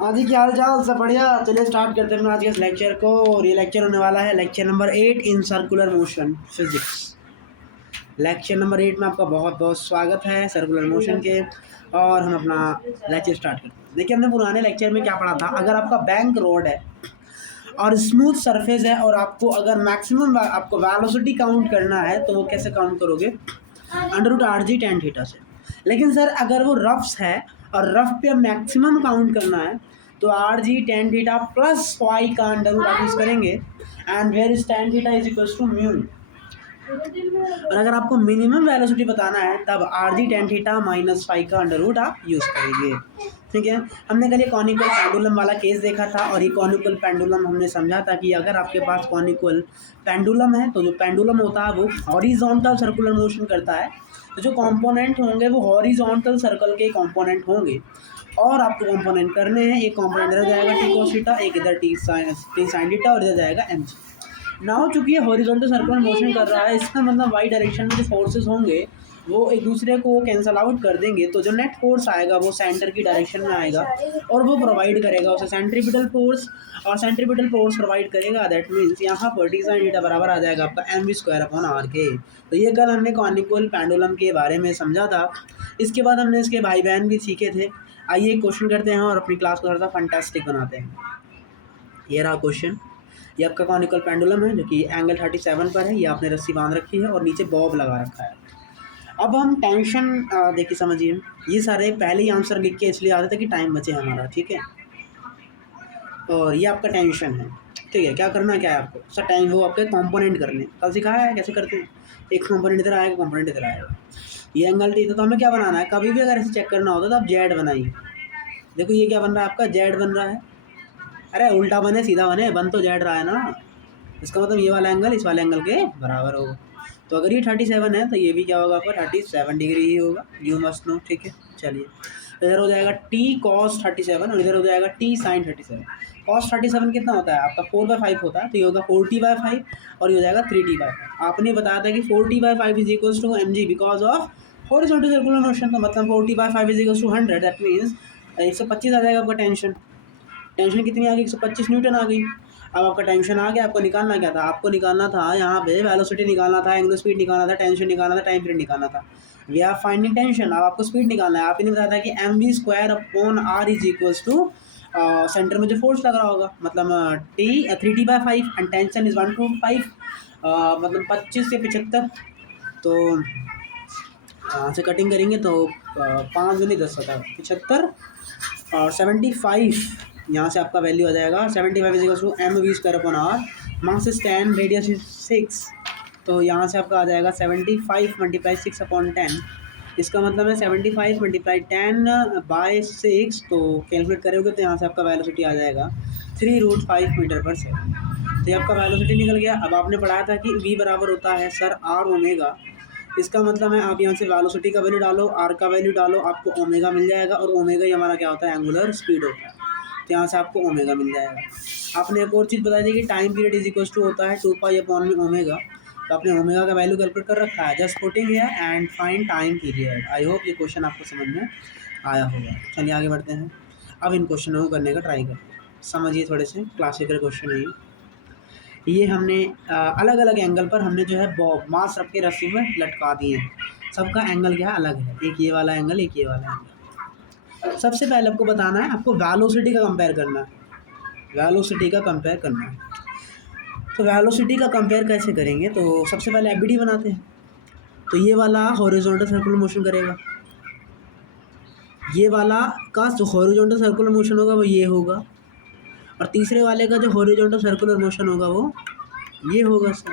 हाँ जी, क्या हाल चाल? सब बढ़िया। चलिए स्टार्ट करते हैं अपना आज के इस लेक्चर को। और ये लेक्चर होने वाला है lecture number 8 in circular motion physics. Lecture number 8 में आपका बहुत बहुत स्वागत है सर्कुलर मोशन के। और हम अपना लेक्चर स्टार्ट करते हैं। देखिए, हमने पुराने लेक्चर में क्या पढ़ा था। अगर आपका बैंक रोड है और स्मूथ सरफेस है और आपको अगर मैक्सिमम आपको वेलोसिटी काउंट करना है तो वो कैसे काउंट करोगे? √RG tan थीटा से। लेकिन सर अगर वो रफ्स है और रफ पे मैक्सिमम काउंट करना है तो RG tan theta plus phi का √R यूज करेंगे। And where is tan theta is equals to mu. और अगर आपको मिनिमम वेलोसिटी बताना है तब RG tan theta minus phi का √ आप यूज करेंगे। ठीक है, हमने कल ये कॉनिकल पेंडुलम वाला केस देखा था और ये कॉनिकल पेंडुलम हमने समझा था कि अगर आपके पास कॉनिकल पेंडुलम है तो जो पेंडुलम होता है वो हॉरिजॉन्टल सर्कुलर मोशन करता है। तो जो कंपोनेंट होंगे वो हॉरिजॉन्टल सर्कल के कंपोनेंट होंगे और आपको कंपोनेंट करने हैं। एक कंपोनेंट इधर जाएगा टी cos थीटा, एक इधर टी sin थीटा और इधर जाएगा mg। नाउ चूंकि ये हॉरिजॉन्टल सर्कुलर मोशन कर रहा है, इसका मतलब वाई डायरेक्शन में जो फोर्सेस होंगे वो एक दूसरे को कैंसल आउट कर देंगे। तो जो नेट फोर्स आएगा वो सेंटर की डायरेक्शन में आएगा और वो प्रोवाइड करेगा उसे सेंट्रीपिटल फोर्स। और सेंट्रीपिटल फोर्स प्रोवाइड करेगा, दैट मीन्स यहाँ पर टी sin थीटा बराबर आ जाएगा आपका mv² के। तो ये कल हमने कॉनिकल पेंडुलम के बारे में समझा था। इसके बाद हमने इसके भाई बहन भी सीखे थे। आइए क्वेश्चन करते हैं और अपनी क्लास को थोड़ा सा फंटास्टिक बनाते हैं। ये रहा क्वेश्चन। ये आपका कॉनिकल पेंडुलम है जो कि एंगल 37 पर है। ये आपने रस्सी बांध रखी है और नीचे बॉब लगा रखा है। अब हम टेंशन देखिए, समझिए। ये सारे पहले ही आंसर लिख के इसलिए आते थे कि टाइम बचे हमारा। ठीक है, और ये आपका टेंशन है। ठीक है, क्या करना क्या है आपको सर? टाइम वो आपके कंपोनेंट करने कल सिखाया है कैसे करते हैं। एक कंपोनेंट इधर आएगा, कंपोनेंट इधर आएगा। ये एंगल टी तो हमें क्या बनाना है, कभी भी अगर ऐसे चेक करना होता तो आप जेड बनाइए। देखो ये क्या बन रहा है आपका, जेड बन रहा है। अरे उल्टा बने सीधा बने, बन तो जेड रहा है ना। इसका मतलब ये वाला एंगल इस वाले एंगल के बराबर होगा। तो अगर ये 37 है तो ये भी क्या होगा आपका 37 डिग्री ही होगा। You must know. ठीक है, चलिए इधर हो जाएगा t cos 37 और इधर हो जाएगा t sin 37। cos 37 कितना होता है आपका 4/5 होता है, तो ये होगा 4t/5 और ये हो जाएगा 3t/5। आपने बताया था कि 4t/5 is equals to mg because of horizontal circular motion. तो मतलब 4t/5 is equals to 100, that means 125 आ जाएगा आपका टेंशन। टेंशन कितनी आ गई? 125 न्यूटन आ गई। अब आपका टेंशन आ गया। आपको निकालना क्या था? आपको निकालना था यहाँ पे वेलोसिटी निकालना था, एंगुलर स्पीड निकालना था, टेंशन निकालना था, टाइम पीरियड निकालना था। We are finding tension. अब आपको स्पीड निकालना है। आपने बताया था कि mv² is equals to centre में जो फोर्स लग रहा होगा, मतलब T 3t/5 and tension is 1/5, मतलब 25 से 75। तो यहाँ से कटिंग करेंगे तो 5 दूनी 10 होता है 75 और 75। यहाँ से आपका वैल्यू आ जाएगा 75 is equal to mv²/r। Mass is 10, radius is 6। तो यहाँ से आपका आ जाएगा 75 × 6/10। इसका मतलब है 75 × 10/6। तो कैलकुलेट करोगे तो यहाँ से आपका वेलोसिटी आ जाएगा 3√5 मीटर/सेकंड। तो ये आपका वेलोसिटी निकल गया। अब आपने पढ़ाया था कि v बराबर होता है सर r ओमेगा। इसका मतलब है आप यहाँ से वेलोसिटी का वैल्यू डालो, r का वैल्यू डालो, आपको ओमेगा मिल जाएगा। और ओमेगा ही हमारा क्या होता है? एंगुलर स्पीड होता है। तो यहाँ से आपको ओमेगा मिल जाएगा। आपने एक और चीज़ बताई थी कि time period is equals to होता है 2π/ओमेगा। तो आपने ओमेगा का वैल्यू कैलकुलेट कर रखा है। Just putting here and find time period. I hope ये क्वेश्चन आपको समझ में आया होगा। चलिए आगे बढ़ते हैं। अब इन क्वेश्चनों को करने का ट्राई करते हैं। समझिए, थोड़े से क्लासिकल क्वेश्चन है ये। हमने अलग अलग एंगल पर हमने जो है बॉब मास रख के रस्सी में लटका दिए हैं। सबका एंगल क्या अलग है, एक ये वाला एंगल, एक ये वाला एंगल। सबसे पहले आपको बताना है, आपको वेलोसिटी का कंपेयर करना है। वेलोसिटी का कंपेयर करना है। तो वेलोसिटी का कंपेयर कैसे करेंगे? तो सबसे पहले एबीडी बनाते हैं। तो ये वाला हॉरिजॉन्टल सर्कुलर मोशन करेगा, ये वाला का जो हॉरिजॉन्टल सर्कुलर मोशन होगा वो ये होगा, और तीसरे वाले का जो हॉरिजॉन्टल सर्कुलर मोशन होगा वो ये होगा सर।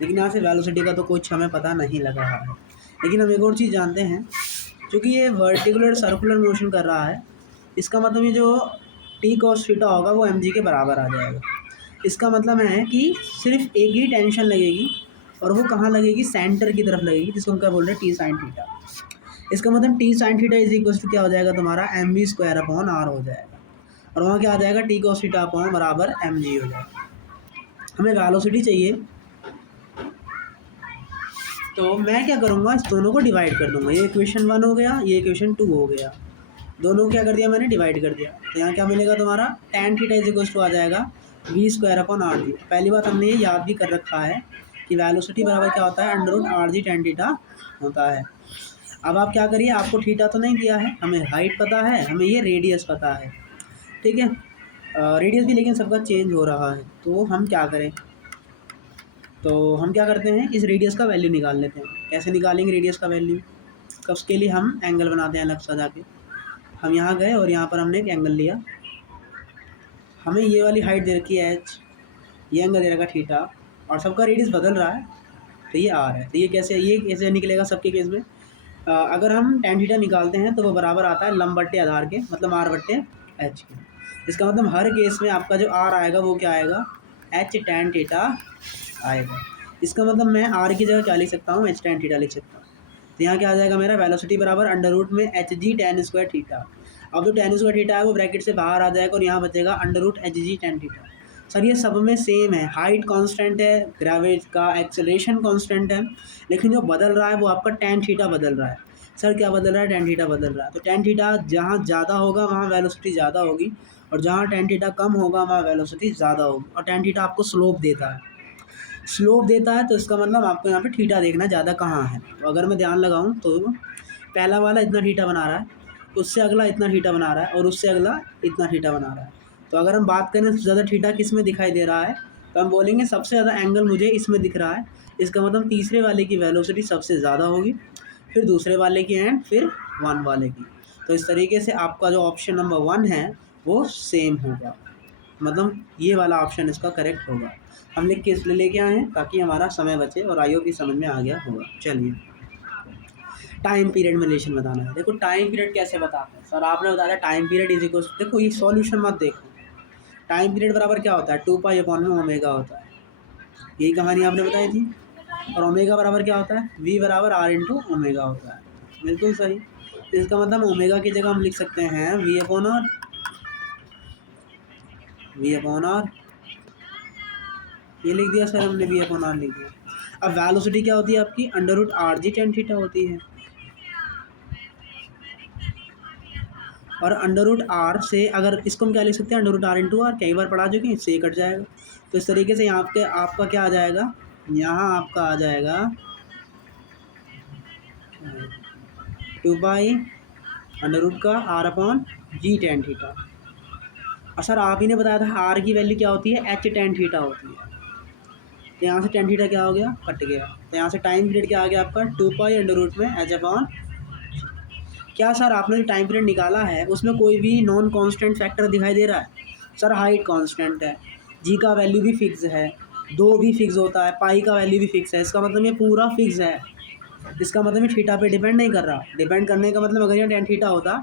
लेकिन यहाँ से वेलोसिटी का तो कुछ हमें पता नहीं लग रहा है। लेकिन हम एक और चीज़ जानते हैं, क्योंकि ये वर्टिकुलर सर्कुलर मोशन कर रहा है, इसका मतलब ये जो t cos थीटा होगा वो mg के बराबर आ जाएगा। इसका मतलब है कि सिर्फ एक ही टेंशन लगेगी और वो कहाँ लगेगी? सेंटर की तरफ लगेगी, जिसको हम क्या बोल रहे हैं? t sin theta. इसका मतलब t sin theta is equal to क्या हो जाएगा तुम्हारा? mv²/r हो जाएगा। और वहाँ क्या आ जाएगा? t cos थीटा बराबर mg हो जाएगा। हमें वेलोसिटी चाहिए, तो मैं क्या करूँगा? इस दोनों को डिवाइड कर दूँगा। ये इक्वेशन 1 हो गया, ये इक्वेशन 2 हो गया। दोनों क्या कर दिया मैंने, डिवाइड कर दिया। तो यहाँ क्या मिलेगा तुम्हारा, tan theta is equal to आ जाएगा v² पहली बात हमने ये याद भी कर रखा है कि वेलोसिटी बराबर क्या होता है, √rg tan थीटा होता है। अब आप क्या करिए, आपको थीटा तो नहीं दिया है, हमें हाइट पता है, हमें ये रेडियस पता है, ठीक है। रेडियस भी लेकिन सबका चेंज हो रहा है, तो हम क्या करें, तो हम क्या करते हैं, इस रेडियस का वैल्यू निकाल लेते हैं। कैसे निकालेंगे रेडियस का वैल्यू, तो उसके लिए हम एंगल बनाते हैं अलग सा जाके। हम यहाँ गए और यहाँ पर हमने एक एंगल लिया, हमें ये वाली हाइट दे रखी है h, ये एंगल दे रखा थीटा, और सबका रेडियस बदल रहा है, तो ये r है। तो ये कैसे निकलेगा सबके केस में, अगर हम tan थीटा निकालते हैं तो वो बराबर आता है लंब बट्टे आधार के, मतलब r/h के। इसका मतलब हर केस में आपका जो r आएगा वो क्या आएगा, h tan थीटा आएगा। इसका मतलब मैं r की जगह क्या लिख सकता हूँ, h tan थीटा लिख सकता हूँ। तो यहाँ क्या आ जाएगा मेरा, वेलोसिटी बराबर √hg tan² थीटा। अब जो tan² थीटा है वो ब्रैकेट से बाहर आ जाएगा और यहाँ बचेगा √hg tan थीटा। सर ये सब में सेम है, हाइट कांस्टेंट है, ग्रेविटी का एक्सेलरेशन कांस्टेंट है, लेकिन जो बदल रहा है वो आपका tan थीटा बदल रहा है। सर क्या बदल रहा है, tan थीटा बदल रहा है। तो tan थीटा जहाँ ज़्यादा होगा वहाँ वेलोसिटी ज़्यादा होगी, और जहाँ tan थीटा कम होगा वहाँ वेलोसिटी ज़्यादा होगी। और tan थीटा आपको स्लोप देता है, स्लोप देता है, तो इसका मतलब आपको यहाँ पे थीटा देखना ज़्यादा कहाँ है। तो अगर मैं ध्यान लगाऊँ तो पहला वाला इतना थीटा बना रहा है, उससे अगला इतना थीटा बना रहा है, और उससे अगला इतना थीटा बना रहा है। तो अगर हम बात करें सबसे ज़्यादा थीटा किस में दिखाई दे रहा है, तो हम बोलेंगे सबसे ज़्यादा एंगल मुझे इसमें दिख रहा है। इसका मतलब तीसरे वाले की वेलोसिटी सबसे ज़्यादा होगी, फिर दूसरे वाले की एंड फिर 1 वाले की। तो इस तरीके से आपका जो ऑप्शन नंबर 1 है वो सेम होगा, मतलब ये वाला ऑप्शन इसका करेक्ट होगा। हम लिख के इसलिए लेके आए हैं ताकि हमारा समय बचे, और आई होप की समझ में आ गया होगा। चलिए, टाइम पीरियड में रिलेशन बताना है। देखो टाइम पीरियड कैसे बताते हैं, सर आपने बताया टाइम पीरियड इज इक्वल, देखो ये सॉल्यूशन मत देखो, टाइम पीरियड बराबर क्या होता है, 2π/ओमेगा होता है, यही कहानी आपने बताई थी। और ओमेगा बराबर क्या होता है, v बराबर r/ओमेगा होता है, बिल्कुल सही। तो इसका मतलब ओमेगा की जगह हम लिख सकते हैं v/r, ये लिख दिया सर हमने, v/r लिख दिया। अब वेलोसिटी क्या होती है आपकी, √rg tan थीटा होती है, और √r से अगर इसको हम क्या लिख सकते हैं, √r/r, कई बार पढ़ा चुके हैं, इससे ये कट जाएगा। तो इस तरीके से यहाँ पे आपका क्या आ जाएगा, यहाँ आपका आ जाएगा 2π√r/g tan थीटा। और सर आप ही ने बताया था r की वैल्यू क्या होती है, h tan थीटा होती है। तो यहाँ से tan थीटा क्या हो गया, कट गया। तो यहाँ से टाइम पीरियड क्या आ गया आपका, 2π√h/। क्या सर आपने जो टाइम पीरियड निकाला है उसमें कोई भी नॉन कांस्टेंट फैक्टर दिखाई दे रहा है, सर हाइट कांस्टेंट है, जी का वैल्यू भी फिक्स है, 2 भी फिक्स होता है, पाई का वैल्यू भी फिक्स है, इसका मतलब ये पूरा फिक्स है। इसका मतलब ये थीटा पे डिपेंड नहीं कर रहा। डिपेंड करने का मतलब अगर ये tan थीटा होता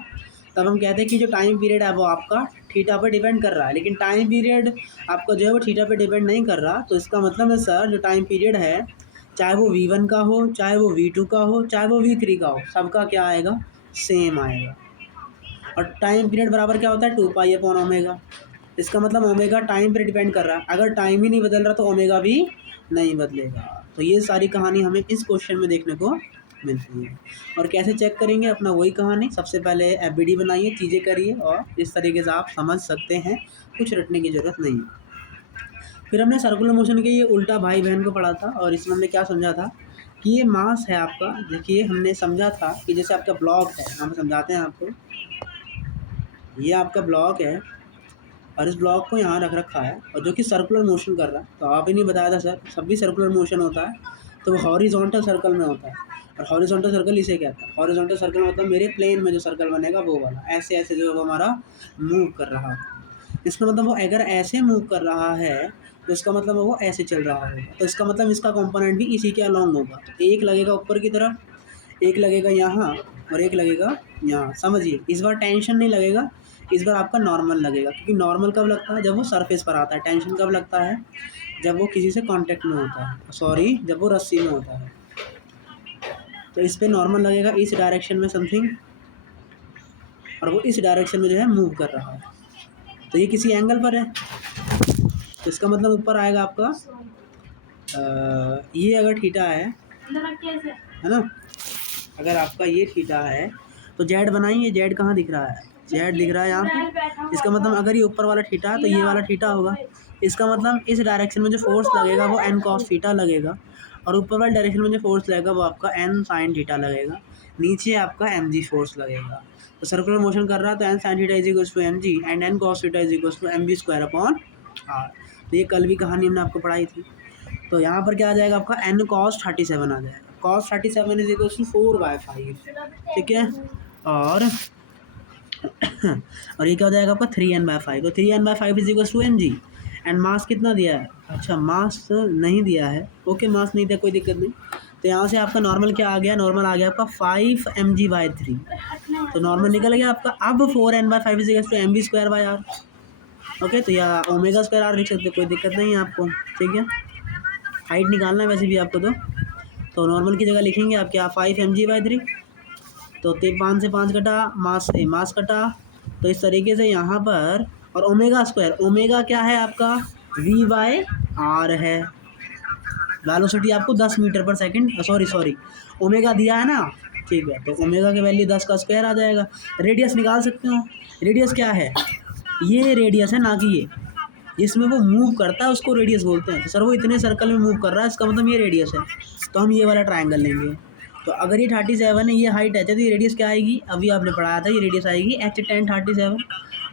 तब हम कहते हैं कि जो टाइम पीरियड है वो आपका थीटा पे डिपेंड कर रहा है, लेकिन टाइम पीरियड आपका जो है वो थीटा पे डिपेंड नहीं कर रहा। तो इसका मतलब है सर जो टाइम पीरियड है, चाहे वो v1 का हो, चाहे वो v2 का हो, चाहे वो v3 का हो, सबका क्या आएगा, सेम आएगा। और टाइम पीरियड बराबर क्या होता है, 2π/ओमेगा। इसका मतलब ओमेगा टाइम पर डिपेंड कर रहा है, अगर टाइम ही नहीं बदल रहा तो ओमेगा भी नहीं बदलेगा। तो ये सारी कहानी हमें इस क्वेश्चन में देखने को मिलती है। और कैसे चेक करेंगे, अपना वही कहानी, सबसे पहले एफबीडी बनाइए, चीज़ें करिए, और इस तरीके से आप समझ सकते हैं, कुछ रटने की ज़रूरत नहीं है। फिर हमने सर्कुलर मोशन के ये उल्टा भाई बहन को पढ़ा था, और इसमें हमने क्या समझा था कि ये मास है आपका। देखिए हमने समझा था कि जैसे आपका ब्लॉक है, हम समझाते हैं आपको, ये आपका ब्लॉक है और इस ब्लॉक को यहाँ रख रखा है, और जो कि सर्कुलर मोशन कर रहा है। तो आप ही नहीं बताया था सर, सब भी सर्कुलर मोशन होता है, तो वो हॉरिजॉन्टल सर्कल में होता है। और हॉरिजॉन्टल सर्कल इसे कहता है, हॉरिजॉन्टल सर्कल मतलब मेरे प्लेन में जो सर्कल बनेगा वो वाला, ऐसे ऐसे जो हमारा मूव कर रहा है। इसका मतलब वो अगर ऐसे मूव कर रहा है तो इसका मतलब वो ऐसे चल रहा होगा, तो इसका मतलब इसका कंपोनेंट भी इसी के अलॉन्ग होगा। तो एक लगेगा ऊपर की तरफ, एक लगेगा यहाँ, और एक लगेगा यहाँ। समझिए, इस बार टेंशन नहीं लगेगा, इस बार आपका नॉर्मल लगेगा, क्योंकि नॉर्मल कब लगता है, जब वो सरफेस पर आता है। टेंशन कब लगता है, जब वो किसी से कांटेक्ट में होता है, सॉरी जब वो रस्सी में होता है। तो इस पर नॉर्मल लगेगा इस डायरेक्शन में समथिंग, और वो इस डायरेक्शन में जो है मूव कर रहा है। तो ये किसी एंगल पर है, तो इसका मतलब ऊपर आएगा आपका ये अगर थीटा है ना, अगर आपका ये थीटा है तो जेड बनाइए, जेड कहाँ दिख रहा है, जेड दिख रहा है यहाँ पे। इसका मतलब अगर ये ऊपर वाला थीटा है तो ये वाला थीटा होगा। इसका मतलब इस डायरेक्शन में जो फोर्स लगेगा वो एन कॉस थीटा लगेगा, और ऊपर वाले डायरेक्शन में जो फोर्स लगेगा वो आपका एन साइन थीटा लगेगा, नीचे आपका एम जी फोर्स लगेगा। तो सर्कुलर मोशन कर रहा है तो N sine theta is equal to M G and N cos theta is equal to M B square upon R. तो ये कल भी कहानी हमने आपको पढ़ाई थी। तो यहाँ पर क्या आ जाएगा आपका एन कॉस 37 आ जाएगा, कॉस 37 इज इक्वल टू 4/5, ठीक है। और और ये क्या हो जाएगा आपका 3n/5, तो 3n/5 is equal to N G. And mass कितना दिया है, अच्छा मास नहीं दिया है, ओके मास नहीं दिया कोई दिक्कत नहीं। तो यहाँ से आपका नॉर्मल क्या आ गया, नॉर्मल आ गया आपका 5 mg/3, तो नॉर्मल निकल गया आपका। अब 4n/5 is equal to M B square by R, okay. तो या ओमेगा स्क्वायर आर लिख सकते, कोई दिक्कत नहीं है आपको, ठीक है। हाइट निकालना है वैसे भी आपको, तो नॉर्मल की जगह लिखेंगे आप क्या 5 mg/3, तो 5 से 5 कटा, मास कटा, तो इस तरीके से यहाँ पर। और ओमेगा स्क्वायर, ओमेगा क्या है आपका v/r है, वेलोसिटी आपको 10 मीटर पर सेकंड, सॉरी ओमेगा दिया है ना, ठीक है। तो ओमेगा की वैल्यू 10 का स्क्वायर आ जाएगा। रेडियस निकाल सकते हो, रेडियस क्या है, ये रेडियस है ना कि ये, जिसमें वो मूव करता है उसको रेडियस बोलते हैं। तो सर वो इतने सर्कल में मूव कर रहा है, इसका मतलब ये रेडियस है, तो हम ये वाला ट्रायंगल लेंगे। तो अगर ये 37 है, ये हाइट है, तो ये रेडियस क्या आएगी, अभी आपने पढ़ाया था, ये रेडियस आएगी h tan 37,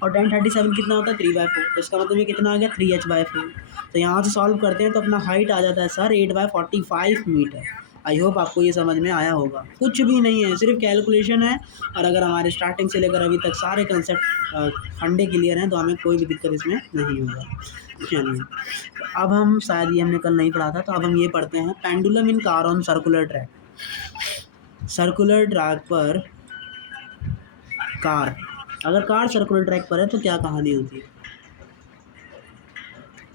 और tan 37 कितना होता है 3/4, तो इसका मतलब ये कितना आ गया 3h/4। तो यहाँ से सॉल्व करते हैं तो अपना हाइट आ जाता है सर 8/45 मीटर। आई होप आपको ये समझ में आया होगा, कुछ भी नहीं है, सिर्फ कैलकुलेशन है। और अगर हमारे स्टार्टिंग से लेकर अभी तक सारे कंसेप्ट फंडे क्लियर हैं तो हमें कोई भी दिक्कत इसमें नहीं होगा। चलिए, अब हम शायद ये हमने कल नहीं पढ़ा था, तो अब हम ये पढ़ते हैं pendulum in car on circular track. Circular track पर कार, अगर कार सर्कुलर ट्रैक पर है तो क्या कहानी होती है,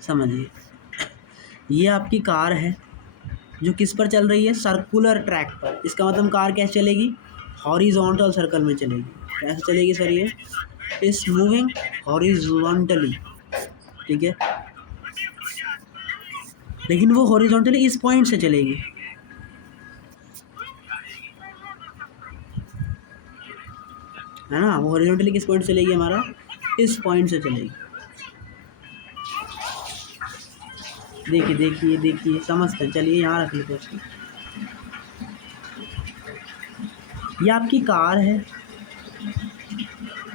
समझिए। ये आपकी कार है जो किस पर चल रही है, सर्कुलर ट्रैक पर। इसका मतलब कार कैसे चलेगी, हॉरिजॉन्टल सर्कल में चलेगी। कैसे चलेगी सर, ये इज मूविंग हॉरिजॉन्टली, ठीक है। लेकिन वो हॉरिजॉन्टली इस पॉइंट से चलेगी, है ना। वो हॉरिजॉन्टली किस पॉइंट से चलेगी, हमारा इस पॉइंट से चलेगी। देखिए समझते हैं, चलिए यहाँ रख लेते हैं उसको। ये आपकी कार है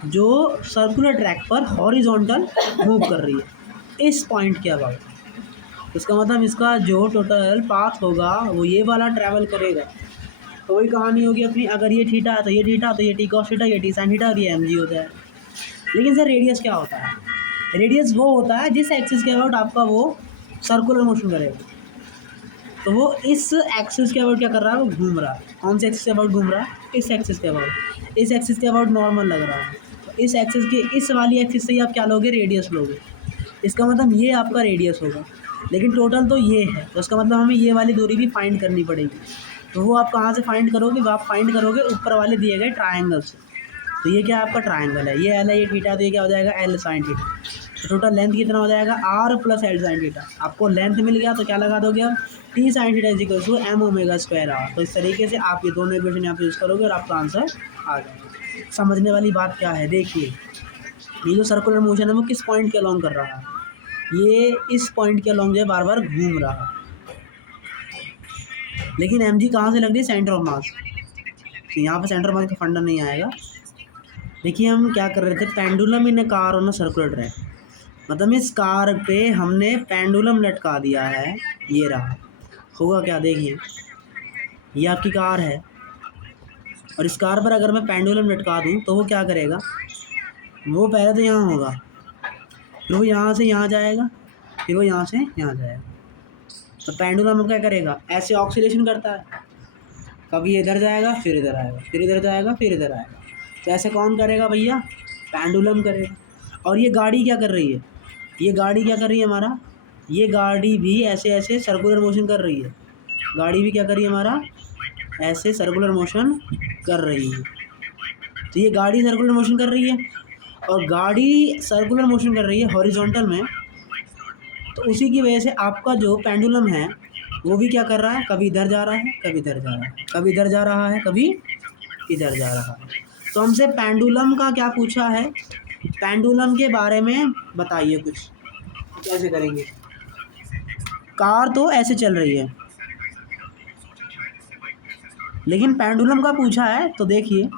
जो सर्कुलर ट्रैक पर हॉरिजॉन्टल मूव कर रही है इस पॉइंट के अबाउट। इसका मतलब इसका जो टोटल पाथ होगा वो ये वाला ट्रैवल करेगा। तो वही कहानी होगी अपनी, अगर ये थीटा है तो ये थीटा, तो ये टी कॉस थीटा, ये टी साइन थीटा, और ये एम जी होता है। लेकिन सर रेडियस क्या होता है, रेडियस वो होता है जिस एक्सिस के अबाउट आपका वो सर्कुलर मोशन करेगा। तो वो इस एक्सिस के अबाउट क्या कर रहा है, वो घूम रहा है। कौन से एक्सिस के अबाउट घूम रहा है, इस एक्सिस के अबाउट। इस एक्सिस के अबाउट नॉर्मल लग रहा है, तो इस एक्सिस के इस वाली एक्सिस से ही आप क्या लोगे, रेडियस लोगे। इसका मतलब ये आपका रेडियस होगा, लेकिन टोटल तो ये है, तो इसका मतलब हमें ये वाली दूरी भी फाइंड करनी पड़ेगी। तो वो आप कहाँ से फाइंड करोगे, वो आप फाइंड करोगे ऊपर वाले दिए गए ट्रायंगल से। तो ये क्या आपका ट्रायंगल है, ये एल है, ये थीटा, तो ये क्या हो जाएगा एल साइन थीटा। तो टोटल लेंथ कितना हो जाएगा R plus L sine theta. आपको लेंथ मिल गया तो क्या लगा दोगे आप, T sine theta is equal to M omega square R. तो इस तरीके से आप ये दोनों इक्वेशन यहाँ पे यूज़ करोगे और आपका आंसर आ जाएगा। समझने वाली बात क्या है, देखिए ये जो सर्कुलर मोशन है वो किस पॉइंट के अलॉन्ग कर रहा है, ये इस पॉइंट के अलॉन्ग जो है बार बार घूम रहा है। लेकिन एम जी कहाँ से लग रही है, सेंटर ऑफ मास। तो यहाँ पे सेंटर ऑफ मास का फंडा नहीं आएगा। देखिए हम क्या कर रहे थे, pendulum in a car on a circular track, मतलब इस कार पे हमने पेंडुलम लटका दिया है, ये रहा। होगा क्या, देखिए ये आपकी कार है और इस कार पर अगर मैं पेंडुलम लटका दूँ तो वो क्या करेगा, वो पहले तो यहाँ होगा, फिर वो यहाँ से यहाँ जाएगा, फिर वो यहाँ से यहाँ जाएगा। तो पेंडुलम क्या करेगा, ऐसे ऑक्सीलेशन करता है, कभी इधर जाएगा फिर इधर आएगा, फिर इधर जाएगा फिर इधर आएगा। तो ऐसे कौन करेगा भैया, पेंडुलम करेगा। और ये गाड़ी क्या कर रही है, ये गाड़ी क्या कर रही है हमारा, ये गाड़ी भी ऐसे ऐसे सर्कुलर मोशन कर रही है। गाड़ी भी क्या कर रही है हमारा, ऐसे सर्कुलर मोशन कर रही है। तो ये गाड़ी सर्कुलर मोशन कर रही है और गाड़ी सर्कुलर मोशन कर रही है हॉरिजॉन्टल में। तो उसी की वजह से आपका जो पेंडुलम है वो भी क्या कर रहा है, कभी इधर जा रहा है, कभी इधर जा रहा है, कभी इधर जा रहा है, कभी इधर जा रहा है। तो हमसे पेंडुलम का क्या पूछा है, पेंडुलम के बारे में बताइए कुछ, कैसे करेंगे। कार तो ऐसे चल रही है, लेकिन पेंडुलम का पूछा है, तो देखिए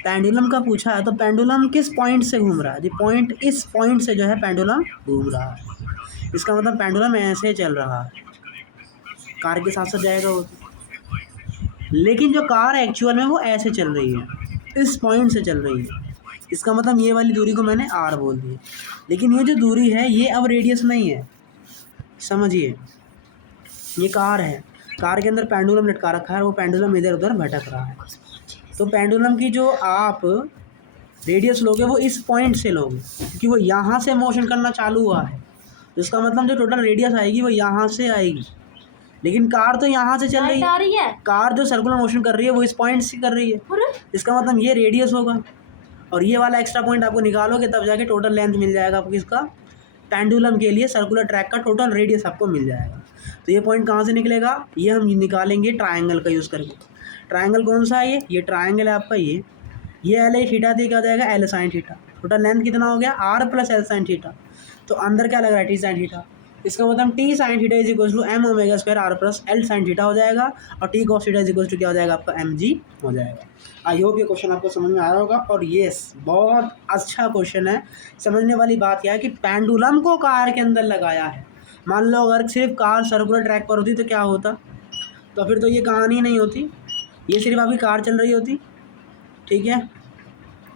पेंडुलम का पूछा है तो पेंडुलम किस पॉइंट से घूम रहा है जी, पॉइंट, इस पॉइंट से जो है पेंडुलम घूम रहा है। इसका मतलब पेंडुलम ऐसे चल रहा है, कार के साथ साथ जाएगा वो, लेकिन जो कार एक्चुअल में वो ऐसे चल रही है, इस पॉइंट से चल रही है। इसका मतलब ये वाली दूरी को मैंने आर बोल दी, लेकिन ये जो दूरी है ये अब रेडियस नहीं है, समझिए। ये कार है, कार के अंदर पेंडुलम लटका रखा है, वो पेंडुलम इधर उधर भटक रहा है। तो पेंडुलम की जो आप रेडियस लोगे वो इस पॉइंट से लोगे, क्योंकि वो यहाँ से मोशन करना चालू हुआ है, तो इसका मतलब जो टोटल रेडियस आएगी वो यहाँ से आएगी। लेकिन कार तो यहाँ से चल रही है, कार जो सर्कुलर मोशन कर रही है वो इस पॉइंट से कर रही है, इसका मतलब ये रेडियस होगा, और ये वाला एक्स्ट्रा पॉइंट आपको निकालोगे तब जाके टोटल लेंथ मिल जाएगा आपको, किसका, पेंडुलम के लिए सर्कुलर ट्रैक का टोटल रेडियस आपको मिल जाएगा। तो ये पॉइंट कहाँ से निकलेगा, ये हम निकालेंगे ट्रायंगल का यूज़ करके। ट्रायंगल कौन सा है, ये ट्रायंगल है आपका, ये एल ए थीटा थी, क्या हो जाएगा L sine theta, total length कितना हो गया R plus L sine theta, तो अंदर क्या लग रहा है टी साइन थीटा, इसका मतलब T sine theta is equal to M omega square R plus L sine theta हो जाएगा, और T cos theta is equal to क्या हो जाएगा आपका एम जी हो जाएगा। आई होप ये क्वेश्चन आपको समझ में आ रहा होगा, और येस बहुत अच्छा क्वेश्चन है। समझने वाली बात यह है कि पेंडुलम को कार के अंदर लगाया है। मान लो अगर सिर्फ कार सर्कुलर ट्रैक पर होती तो क्या होता, तो फिर तो ये कहानी नहीं होती, ये सिर्फ अभी कार चल रही होती, ठीक है,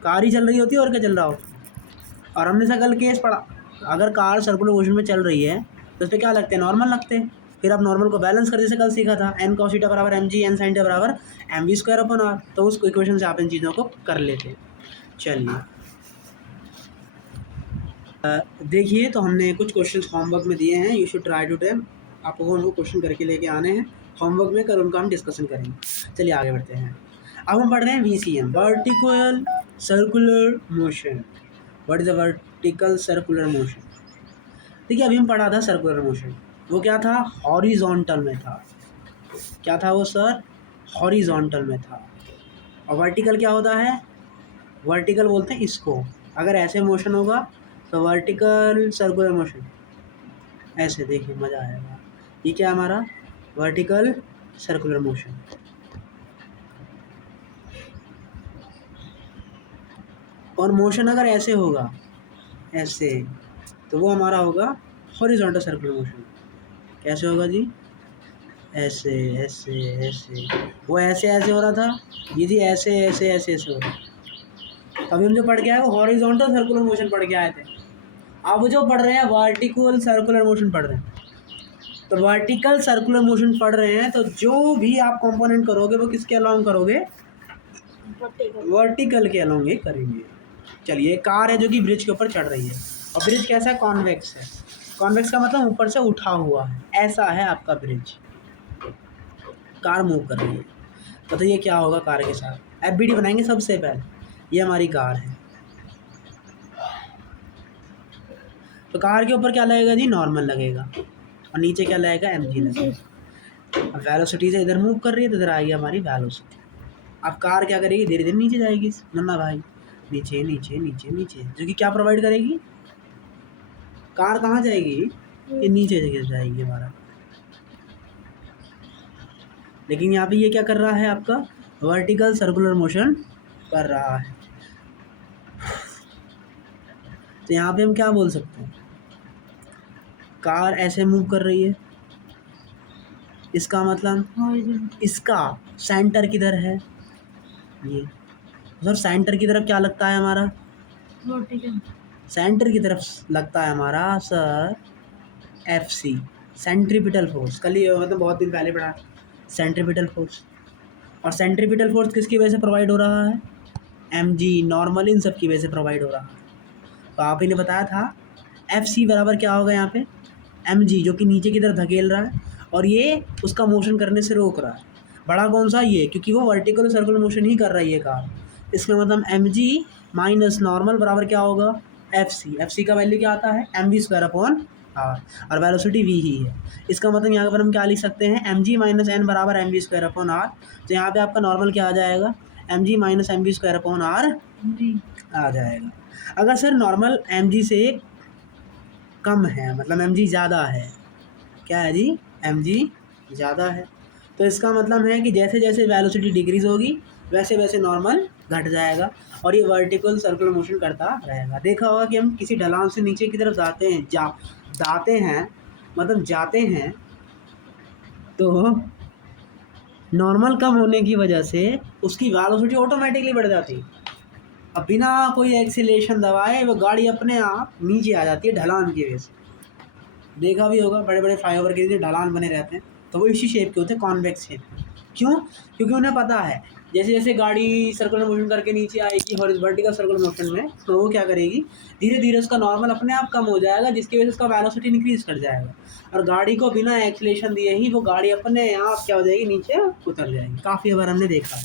कार ही चल रही होती और क्या चल रहा हो। और हमने सा कल केस पढ़ा, अगर कार सर्कुलर मोशन में चल रही है तो उस पर क्या लगते हैं, नॉर्मल लगते हैं, फिर आप नॉर्मल को बैलेंस कर, जैसे कल सीखा था एन कॉस थीटा बराबर M G N sine theta बराबर M V square upon R, तो उस इक्वेशन से आप इन चीज़ों को कर लेते। चलिए देखिए, तो हमने कुछ क्वेश्चन होमवर्क में दिए हैं, you should try to them, आपको उनको क्वेश्चन करके लेके आने हैं होमवर्क में, कल उनका हम डिस्कशन करेंगे। चलिए आगे बढ़ते हैं। अब हम पढ़ रहे हैं VCM, vertical circular motion. What is the vertical circular motion. देखिए अभी हम पढ़ा था सर्कुलर मोशन, वो क्या था, हॉरिजॉन्टल में था, क्या था वो सर, हॉरिजॉन्टल में था। और वर्टिकल क्या होता है, वर्टिकल बोलते हैं इसको, अगर ऐसे मोशन होगा तो वर्टिकल सर्कुलर मोशन, ऐसे देखिए मज़ा आएगा। ये क्या हमारा वर्टिकल सर्कुलर मोशन, और मोशन अगर ऐसे होगा, ऐसे, तो वो हमारा होगा हॉरिजॉन्टल सर्कुलर मोशन। कैसे होगा जी, ऐसे ऐसे ऐसे, वो ऐसे ऐसे हो रहा था, ये जी ऐसे ऐसे ऐसे ऐसे हो रहा है। अभी हम जो पढ़ के आए वो हॉरिजॉन्टल सर्कुलर मोशन पढ़ के आए थे, अब जो पढ़ रहे हैं वर्टिकल सर्कुलर मोशन पढ़ रहे हैं। तो वर्टिकल सर्कुलर मोशन पढ़ रहे हैं तो जो भी आप कंपोनेंट करोगे वो किसके अलाउंग करोगे, वर्टिकल के अलाउंग ही करेंगे। चलिए कार है जो कि ब्रिज के ऊपर चढ़ रही है, और ब्रिज कैसा है, कॉन्वेक्स है। कॉन्वेक्स का मतलब ऊपर से उठा हुआ है, ऐसा है आपका ब्रिज, कार मूव कर रही है। तो ये क्या होगा कार के साथ, FBD बनाएंगे सबसे पहले, ये हमारी कार है, तो कार के ऊपर क्या लगेगा जी, नॉर्मल लगेगा, और नीचे क्या लगेगा, MG लगेगा। अब वेलोसिटी से इधर मूव कर रही है तो इधर आएगी हमारी वेलोसिटी। अब कार क्या करेगी, धीरे धीरे नीचे जाएगी नन्ना भाई, नीचे नीचे नीचे नीचे, जो कि क्या प्रोवाइड करेगी, कार कहाँ जाएगी, ये नीचे जगह जाएगी हमारा। लेकिन यहाँ पे ये क्या कर रहा है, आपका वर्टिकल सर्कुलर मोशन कर रहा है। तो यहाँ पे हम क्या बोल सकते हैं, कार ऐसे मूव कर रही है, इसका मतलब इसका सेंटर किधर है, ये सर सेंटर की तरफ क्या लगता है हमारा, सेंटर की तरफ लगता है हमारा सर FC, सेंट्रीपिटल फोर्स। कल ही मतलब बहुत दिन पहले पढ़ा सेंट्रीपिटल फोर्स, और सेंट्रीपिटल फोर्स किसकी वजह से प्रोवाइड हो रहा है, MG नॉर्मल, इन सब की वजह से प्रोवाइड हो रहा है। तो आप ही ने बताया था FC बराबर क्या होगा यहाँ पे, MG जो कि नीचे की तरफ धकेल रहा है और ये उसका मोशन करने से रोक रहा है। बड़ा कौन सा, ये, क्योंकि वो वर्टिकल सर्कुलर मोशन ही कर रही है कार, इसका मतलब MG माइनस नॉर्मल बराबर क्या होगा, FC का वैल्यू क्या आता है, MV स्क्वायर अपॉन R, और वेलोसिटी V ही है। इसका मतलब यहाँ पर हम क्या लिख सकते हैं, MG माइनस N बराबर MV स्क्वायर अपॉन R। तो यहाँ पे आपका नॉर्मल क्या आ जाएगा, M G minus M B square upon R आ जाएगा। अगर सर नॉर्मल एम जी से कम है, मतलब एम जी ज़्यादा है, क्या है जी, एम जी ज़्यादा है, तो इसका मतलब है कि जैसे जैसे वेलोसिटी डिक्रीज़ होगी वैसे वैसे नॉर्मल घट जाएगा और ये वर्टिकल सर्कुलर मोशन करता रहेगा। देखा होगा कि हम किसी ढलान से नीचे की तरफ जाते हैं तो नॉर्मल कम होने की वजह से उसकी वेलोसिटी ऑटोमेटिकली बढ़ जाती है। अब बिना कोई एक्सीलरेशन दबाए वो गाड़ी अपने आप नीचे आ जाती है ढलान की वजह से। देखा भी होगा बड़े बड़े फ्लाईओवर के नीचे ढलान बने रहते हैं तो वो इसी शेप के होते हैं, कॉन्वेक्स शेप। क्यों? क्योंकि उन्हें पता है जैसे जैसे गाड़ी सर्कुलर मोशन करके नीचे आएगी वर्टिकल सर्कुलर मोशन में, तो वो क्या करेगी, धीरे धीरे उसका नॉर्मल अपने आप कम हो जाएगा, जिसकी वजह से उसका वेलोसिटी इंक्रीज कर जाएगा और गाड़ी को बिना एक्सीलरेशन दिए ही वो गाड़ी अपने आप क्या हो जाएगी, नीचे उतर जाएगी। काफ़ी बार हमने देखा है।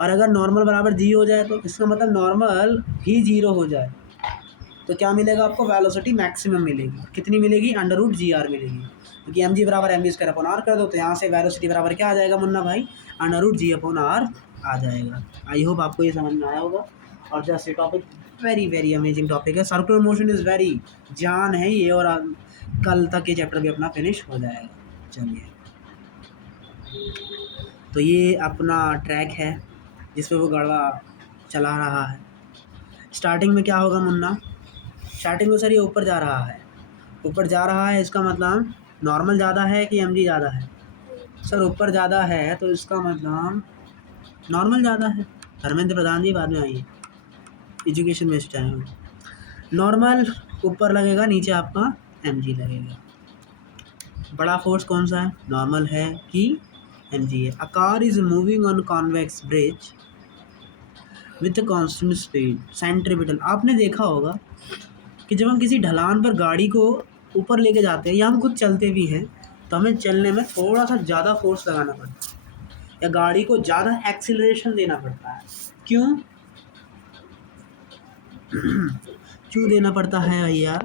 और अगर नॉर्मल बराबर जी हो जाए तो इसका मतलब नॉर्मल ही जीरो हो जाए तो क्या मिलेगा आपको, वेलोसिटी मैक्सिमम मिलेगी। कितनी मिलेगी, अंडर रूट जी आर मिलेगी, क्योंकि एम जी बराबर M B square upon R कर दो तो यहाँ से वेलोसिटी बराबर क्या आ जाएगा Munna Bhai, under root G upon R आ जाएगा। आई होप आपको ये समझ में आया होगा। और जस्ट ये topic very very amazing topic है, सर्कुलर मोशन इज़ वेरी जान है ये, और कल तक ये चैप्टर भी अपना फिनिश हो जाएगा। चलिए, तो ये अपना ट्रैक है जिस पे वो गाड़ा चला रहा है। स्टार्टिंग में क्या होगा मुन्ना, स्टार्टिंग में सर ये ऊपर जा रहा है, ऊपर जा रहा है, इसका मतलब नॉर्मल ज़्यादा है कि एम जी ज़्यादा है, सर ऊपर ज़्यादा है तो इसका मतलब नॉर्मल ज़्यादा है। धर्मेंद्र प्रधान जी बाद में आइए, एजुकेशन में टाइम है। नॉर्मल ऊपर लगेगा, नीचे आपका एम जी लगेगा। बड़ा फोर्स कौन सा है, नॉर्मल है कि एम जी है। A car is moving on convex bridge with constant speed centripetal. आपने देखा होगा कि जब हम किसी ढलान पर गाड़ी को ऊपर लेके जाते हैं या हम खुद चलते भी हैं तो हमें चलने में थोड़ा सा ज़्यादा फोर्स लगाना पड़ता है या गाड़ी को ज़्यादा एक्सीलरेशन देना पड़ता है। क्यों क्यों देना पड़ता है भैया,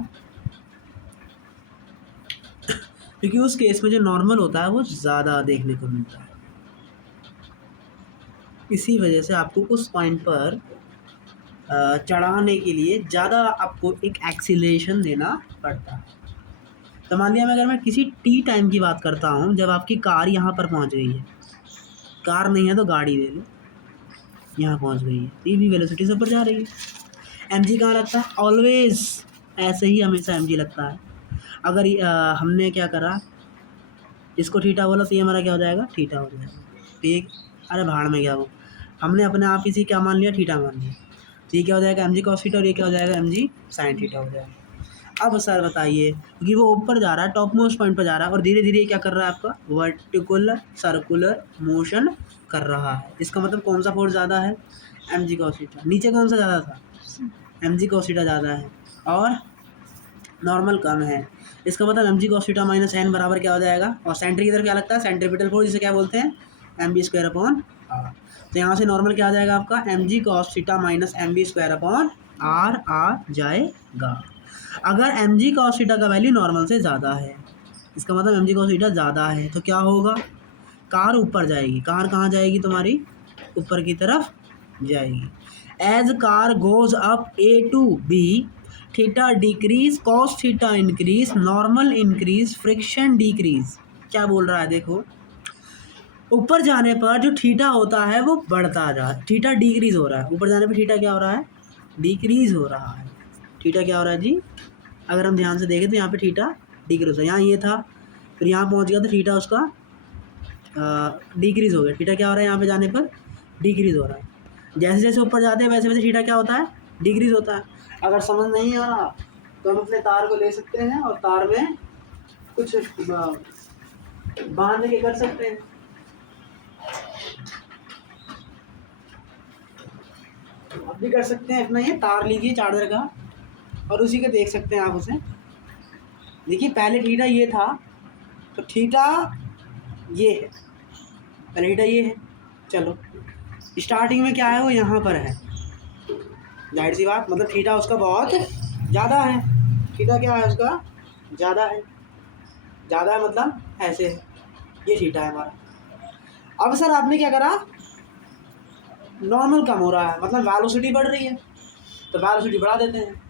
क्योंकि उस केस में जो नॉर्मल होता है वो ज़्यादा देखने को मिलता है। इसी वजह से आपको उस पॉइंट पर चढ़ाने के लिए ज़्यादा आपको एक एक्सीलरेशन देना पड़ता है। तो मान लिया अगर मैं किसी टी टाइम की बात करता हूँ, जब आपकी कार यहाँ पर पहुँच गई है, कार नहीं है तो गाड़ी ले लो, यहाँ पहुँच गई है, ये भी वेलोसिटी से ऊपर जा रही है। एम जी कहाँ लगता है, ऑलवेज ऐसे ही हमेशा एम जी लगता है। अगर हमने क्या करा, इसको थीटा बोला तो ये हमारा क्या हो जाएगा, थीटा हो जाएगा, ठीक। अरे भाड़ में गया वो, हमने अपने आप इसी क्या मान लिया, थीटा मान लिया, तो ये क्या हो जाएगा एम जी कॉस थीटा और ये क्या हो जाएगा एम जी साइन थीटा हो जाएगा। अब सर बताइए, क्योंकि वो ऊपर जा रहा है, टॉप मोस्ट पॉइंट पर जा रहा है और धीरे धीरे क्या कर रहा है, आपका वर्टिकल सर्कुलर मोशन कर रहा है, इसका मतलब कौन सा फोर्स ज़्यादा है, एम जी कॉस थीटा। नीचे कौन सा ज़्यादा था, एम जी कॉस थीटा ज़्यादा है और नॉर्मल कम है, इसका मतलब एम जी कॉस थीटा माइनस एन बराबर क्या हो जाएगा, और सेंटर की तरफ क्या लगता है, सेंट्रीपिटल फोर्स, जिसे क्या बोलते हैं, M B square upon R. तो यहाँ से नॉर्मल क्या आ जाएगा आपका, एम जी cos theta minus M B square upon R आ जाएगा। अगर एम जी कॉस थीटा का वैल्यू नॉर्मल से ज़्यादा है, इसका मतलब एम जी कॉस थीटा ज़्यादा है, तो क्या होगा, कार ऊपर जाएगी, कार कहाँ जाएगी तुम्हारी, ऊपर की तरफ जाएगी। As car goes up A to B, theta decrease, cos theta increase, normal increase, friction decrease. क्या बोल रहा है देखो, ऊपर जाने पर जो थीटा होता है वो बढ़ता जा रहा है, थीटा डिक्रीज हो रहा है, ऊपर जाने पर थीटा क्या हो रहा है, डिक्रीज हो रहा है। थीटा क्या हो रहा है जी, अगर हम ध्यान से देखें तो यहाँ पे थीटा डिक्रीज हो रहा है, यहाँ ये था फिर यहाँ पहुँच गया तो थीटा उसका डिक्रीज हो गया, थीटा क्या हो रहा है यहाँ पे जाने पर, डिक्रीज हो रहा है। जैसे जैसे ऊपर जाते हैं वैसे वैसे थीटा क्या होता है, डिक्रीज होता है। अगर समझ नहीं आ रहा तो हम अपने तार को ले सकते हैं और तार में कुछ बांध के कर सकते हैं, आप भी कर सकते हैं। अपना ये तार लीजिए चार्जर का और उसी को देख सकते हैं आप उसे। देखिए पहले थीटा ये था तो थीटा ये है, पहले थीटा ये है, चलो स्टार्टिंग में क्या है वो यहाँ पर है, जाहिर सी बात, मतलब थीटा उसका बहुत ज़्यादा है, थीटा क्या है उसका ज़्यादा है, ज़्यादा है मतलब ऐसे है, ये थीटा है हमारा। अब सर आपने क्या करा, नॉर्मल कम हो रहा है, मतलब वेलोसिटी बढ़ रही है, तो वेलोसिटी बढ़ा देते हैं।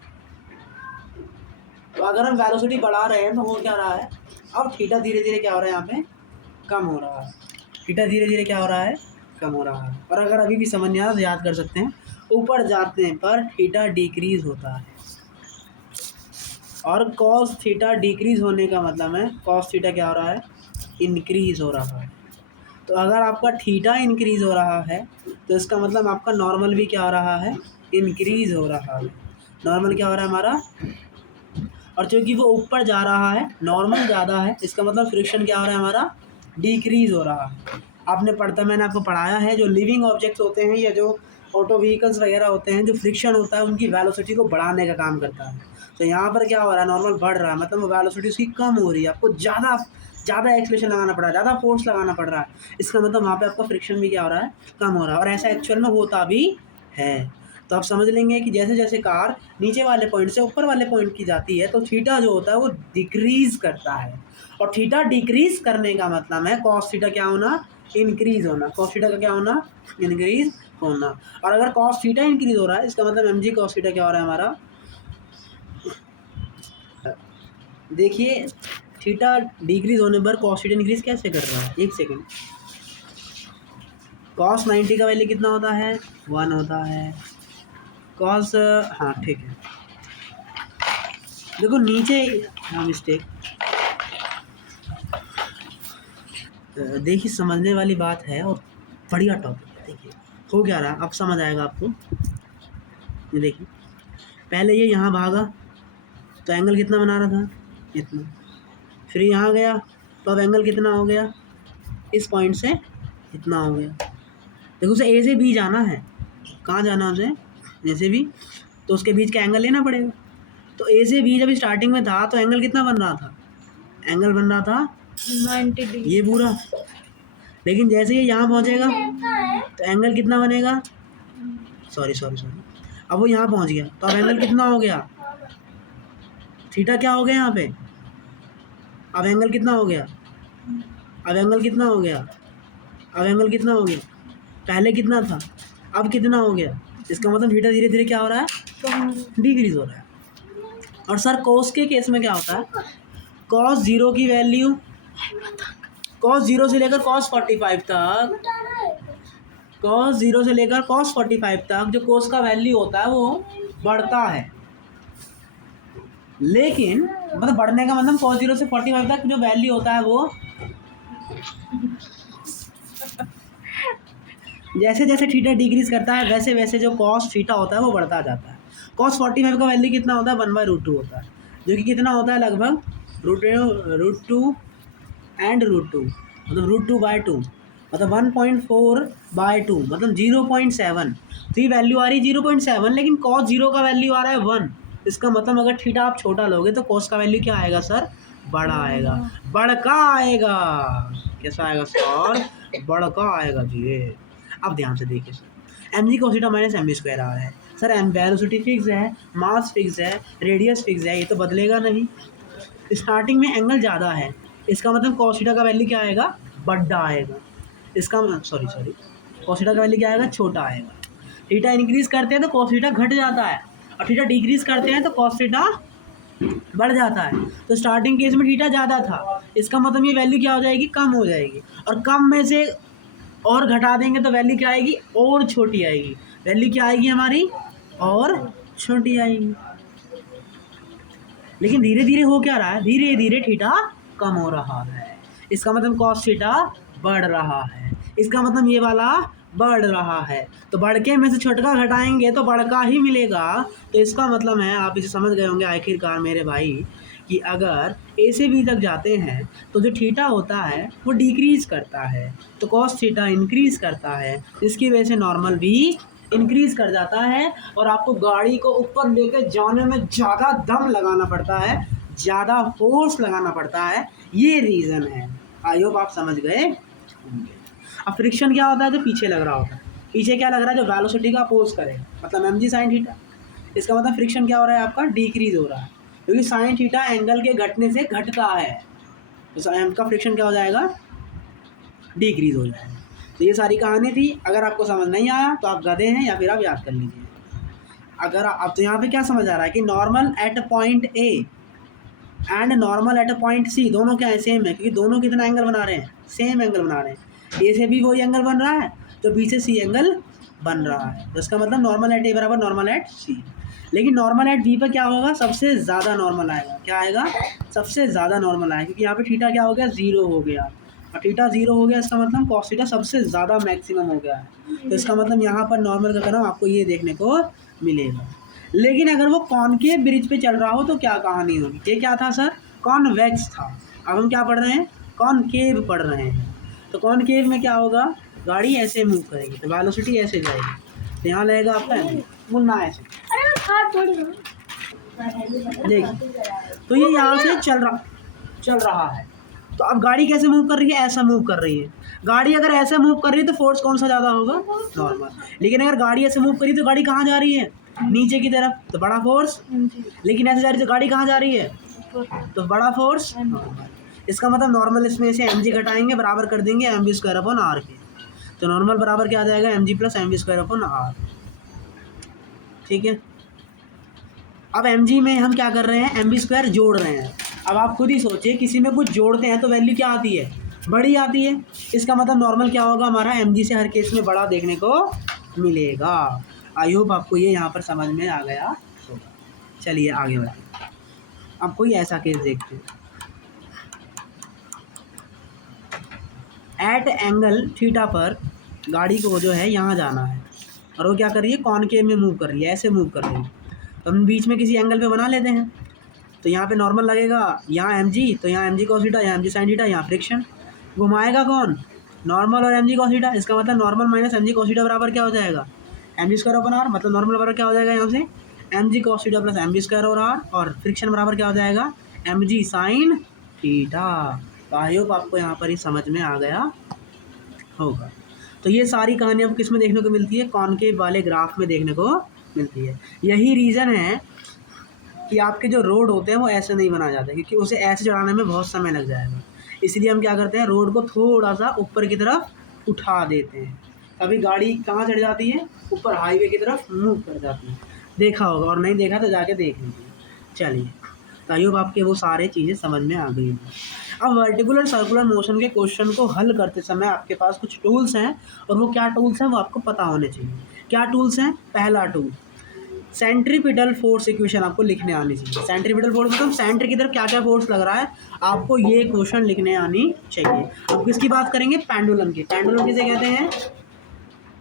तो अगर हम वेलोसिटी बढ़ा रहे हैं तो हो क्या रहा है, अब थीटा धीरे धीरे क्या हो रहा है, यहाँ पे कम हो रहा है। थीटा धीरे धीरे क्या हो रहा है, कम हो रहा है। और अगर अभी भी समझ नहीं आ रहा तो याद कर सकते हैं, ऊपर जाते पर थीटा डिक्रीज होता है, और कॉस थीटा डिक्रीज होने का मतलब है कॉस थीटा क्या हो रहा है, इंक्रीज हो रहा है। तो अगर आपका थीटा इंक्रीज हो रहा है तो इसका मतलब आपका नॉर्मल भी क्या हो रहा है, इंक्रीज हो रहा है। नॉर्मल क्या हो रहा है हमारा, और चूंकि वो ऊपर जा रहा है, नॉर्मल ज़्यादा है, इसका मतलब फ्रिक्शन क्या हो रहा है हमारा, डिक्रीज हो रहा है। आपने पढ़ता, मैंने आपको पढ़ाया है, जो लिविंग ऑब्जेक्ट्स होते हैं या जो ऑटो व्हीकल्स वगैरह होते हैं, जो फ्रिक्शन होता है उनकी वेलोसिटी को बढ़ाने का काम करता है। तो यहाँ पर क्या हो रहा है, नॉर्मल बढ़ रहा है, मतलब वो वेलोसिटी उसकी कम हो रही है, आपको ज़्यादा ज़्यादा एक्सलेशन लगाना पड़ रहा है, ज़्यादा फोर्स लगाना पड़ रहा है। इसका मतलब वहाँ पे आपका फ्रिक्शन भी क्या हो रहा है, कम हो रहा है। और ऐसा एक्चुअल में होता भी है। तो आप समझ लेंगे कि जैसे जैसे कार नीचे वाले पॉइंट से ऊपर वाले पॉइंट की जाती है तो थीटा जो होता है वो डिक्रीज करता है, और थीटा डिक्रीज करने का मतलब है कॉस थीटा क्या होना, इंक्रीज होना। कॉस थीटा का क्या होना, इंक्रीज होना। और अगर कॉस थीटा इंक्रीज हो रहा है इसका मतलब एम जी कॉस थीटा क्या हो रहा है हमारा, देखिए थीटा डिक्रीज होने पर कॉस थीटा इंक्रीज कैसे कर रहा है, एक सेकेंड। कॉस 90 का वैल्यू कितना होता है, 1 होता है। कॉस, हाँ ठीक है, देखो नीचे, हाँ मिस्टेक, देखिए समझने वाली बात है और बढ़िया टॉपिक है। देखिए हो क्या रहा है, अब समझ आएगा आपको। ये देखिए पहले ये यहाँ भागा तो एंगल कितना बना रहा था, इतना। फिर यहाँ गया तो अब एंगल कितना हो गया, इस पॉइंट से इतना हो गया। देखो उसे ए से बी जाना है, कहाँ जाना है उसे, ए से बी, तो उसके बीच का एंगल लेना पड़ेगा। तो ए से बी जब स्टार्टिंग में था तो एंगल कितना बन रहा था, एंगल बन रहा था 90 डिग्री। ये पूरा। लेकिन जैसे ये यहाँ पहुँचेगा तो एंगल कितना बनेगा, सॉरी, अब वो यहाँ पहुँच गया तो अब एंगल कितना हो गया, थीटा क्या हो गया यहाँ पे, अब एंगल कितना हो गया, अब एंगल कितना हो गया, अब एंगल कितना हो गया, पहले कितना था अब कितना हो गया। इसका मतलब थीटा धीरे धीरे क्या हो रहा है, डिक्रीज हो रहा है। और सर कॉस के केस में क्या होता है, कॉस जीरो की वैल्यू, कॉस जीरो से लेकर कॉस 45 तक, कॉस जीरो से लेकर कॉस 45 तक जो कॉस का वैल्यू होता है वो बढ़ता है। लेकिन मतलब बढ़ने का मतलब कॉस जीरो से 45 तक जो वैल्यू होता है वो जैसे जैसे थीटा डिक्रीज करता है वैसे वैसे जो कॉस थीटा होता है वो बढ़ता जाता है। कॉस 45 का वैल्यू कितना होता है, 1/√2 होता है, जो कि कितना होता है लगभग √2 एंड √2, मतलब √2/2, मतलब 1.4/2, मतलब 0.7। तो ये वैल्यू आ रही है 0.7, लेकिन कॉस जीरो का वैल्यू आ रहा है 1। इसका मतलब अगर थीटा आप छोटा लोगे तो कॉस का वैल्यू क्या आएगा सर, बड़ा आएगा, बड़का आएगा। कैसा आएगा सर, बड़का आएगा जी। अब ध्यान से देखिए सर, एम जी cos theta minus M B square आ रहा है सर, एम वेलोसिटी फिक्स है, मास फिक्स है, रेडियस फिक्स है, ये तो बदलेगा नहीं। स्टार्टिंग में एंगल ज़्यादा है, इसका मतलब कॉस थीटा का वैल्यू क्या आएगा, बड़ा आएगा। इसका सॉरी कॉस थीटा का वैल्यू क्या आएगा, छोटा आएगा। थीटा इंक्रीज करते हैं तो कॉस थीटा घट जाता है, और थीटा डिक्रीज करते हैं तो कॉस थीटा बढ़ जाता है। तो स्टार्टिंग केस में थीटा ज़्यादा था, इसका मतलब ये वैल्यू क्या हो जाएगी, कम हो जाएगी, और कम में से और घटा देंगे तो वैल्यू क्या आएगी, और छोटी आएगी। वैल्यू क्या आएगी हमारी, और छोटी आएगी। लेकिन धीरे धीरे हो क्या रहा है, धीरे धीरे थीटा कम हो रहा है, इसका मतलब कॉस थीटा बढ़ रहा है, इसका मतलब ये वाला बढ़ रहा है। तो बढ़के में से छोटका घटाएंगे तो बड़का ही मिलेगा। तो इसका मतलब है, आप इसे समझ गए होंगे आखिरकार मेरे भाई, कि अगर ए से बी तक जाते हैं तो जो थीटा होता है वो डिक्रीज करता है, तो कॉस थीटा इंक्रीज करता है, इसकी वजह से नॉर्मल भी इंक्रीज कर जाता है। और आपको गाड़ी को ऊपर लेके जाने में ज़्यादा दम लगाना पड़ता है, ज़्यादा फोर्स लगाना पड़ता है, ये रीज़न है। आई होप आप समझ गए होंगे। अब फ्रिक्शन क्या होता है, जो पीछे लग रहा होता है, पीछे क्या लग रहा है, जो वेलोसिटी का अपोज करे, मतलब एम जी साइन थीटा। इसका मतलब फ्रिक्शन क्या हो रहा है आपका, डिक्रीज हो रहा है, क्योंकि साइन थीटा एंगल के घटने से घटता है, तो एम का फ्रिक्शन क्या हो जाएगा, डिक्रीज हो जाएगा। तो ये सारी कहानी थी। अगर आपको समझ नहीं आया तो आप गधे हैं या फिर आप याद कर लीजिए। अगर अब तो यहाँ पे क्या समझ आ रहा है कि normal at point A and normal at point C दोनों क्या है, सेम है, क्योंकि दोनों कितना एंगल बना रहे हैं, सेम एंगल बना रहे हैं। ए से भी वही एंगल बन रहा है तो बी से सी एंगल बन रहा है, तो इसका मतलब नॉर्मल एट ए बराबर नॉर्मल एट सी। लेकिन नॉर्मल एट बी पर क्या होगा, सबसे ज़्यादा नॉर्मल आएगा। क्या आएगा, सबसे ज़्यादा नॉर्मल आएगा, क्योंकि यहाँ पे थीटा क्या हो गया, 0 हो गया, और थीटा 0 हो गया, इसका मतलब कॉस थीटा सबसे ज़्यादा मैक्सिमम हो गया है। तो इसका मतलब यहाँ पर नॉर्मल का करना आपको ये देखने को मिलेगा। लेकिन अगर वो कॉनकेव ब्रिज पे चल रहा हो तो क्या कहानी होगी। ये क्या था सर, कॉन्वेक्स था। अब हम क्या पढ़ रहे हैं, कॉनकेव पढ़ रहे हैं। तो कॉनकेव में क्या होगा, गाड़ी ऐसे मूव करेगी तो वेलोसिटी ऐसे जाएगी, तो यहाँ लगेगा आपका मुन्ना ऐसे, देखिए तो ये यहाँ से चल रहा है। तो अब गाड़ी कैसे मूव कर रही है, ऐसा मूव कर रही है। गाड़ी अगर ऐसे मूव कर रही है तो फोर्स कौन सा ज़्यादा होगा, नॉर्मल। लेकिन अगर गाड़ी ऐसे मूव करी तो गाड़ी कहाँ जा रही है, नीचे की तरफ, तो बड़ा फोर्स। लेकिन ऐसे जा रही तो गाड़ी कहाँ जा रही है, तो बड़ा फोर्स। इसका मतलब नॉर्मल इसमें से एम जी घटाएंगे, बराबर कर देंगे M V square upon R के। तो नॉर्मल बराबर क्या आ जाएगा, M G plus M V square upon R. ठीक है। अब एम जी में हम क्या कर रहे हैं, एम वी स्क्वायर जोड़ रहे हैं। अब आप खुद ही सोचिए, किसी में कुछ जोड़ते हैं तो वैल्यू क्या आती है, बड़ी आती है। इसका मतलब नॉर्मल क्या होगा हमारा, एम जी से हर केस में बड़ा देखने को मिलेगा। आई होप आपको ये यहाँ पर समझ में आ गया होगा। चलिए आगे बढ़ते हैं। अब कोई ऐसा केस देखते हैं, एट एंगल थीटा पर गाड़ी को जो है यहाँ जाना है, और वो क्या कर रही है, कॉनकेव में मूव कर रही है, ऐसे मूव कर रही है। तो हम बीच में किसी एंगल पे बना लेते हैं, तो यहाँ पे नॉर्मल लगेगा, यहाँ एम जी, तो यहाँ एम जी कॉस थीटा, यहाँ एम जी साइन थीटा, यहाँ फ्रिक्शन। घुमाएगा कौन, नॉर्मल और एम जी कॉस थीटा। इसका मतलब नॉर्मल माइनस एम जी कॉस थीटा बराबर क्या हो जाएगा, M G square upon R. मतलब नॉर्मल बराबर क्या हो जाएगा यहाँ से, एम जी cos theta plus M G square और आर, और फ्रिक्शन बराबर क्या हो जाएगा, एम जी साइन थीटा। तो आई होप आपको यहाँ पर ही समझ में आ गया होगा। तो ये सारी कहानी अब किस में देखने को मिलती है, कॉनकेव वाले ग्राफ में देखने को मिलती है। यही रीज़न है कि आपके जो रोड होते हैं वो ऐसे नहीं बनाए जाते, क्योंकि उसे ऐसे चढ़ाने में बहुत समय लग जाएगा। इसलिए हम क्या करते हैं, रोड को थोड़ा सा ऊपर की तरफ उठा देते हैं, तभी गाड़ी कहाँ चढ़ जाती है, ऊपर हाईवे की तरफ मूव कर जाती है। देखा होगा, और नहीं देखा तो जाके देख लीजिए। चलिए, तो आई होप आपके वो सारे चीज़ें समझ में आ गई हैं। अब वर्टिकुलर सर्कुलर मोशन के क्वेश्चन को हल करते समय आपके पास कुछ टूल्स हैं, और वो क्या टूल्स हैं वो आपको पता होने चाहिए। क्या टूल्स हैं, पहला टूल सेंट्रीपिटल फोर्स इक्वेशन आपको लिखने आनी चाहिए। सेंट्रीपिटल फोर्स मतलब सेंटर की तरफ क्या क्या फोर्स लग रहा है, आपको ये क्वेश्चन लिखने आनी चाहिए। अब किसकी बात करेंगे, पेंडुलम की। पेंडुलम किसे कहते हैं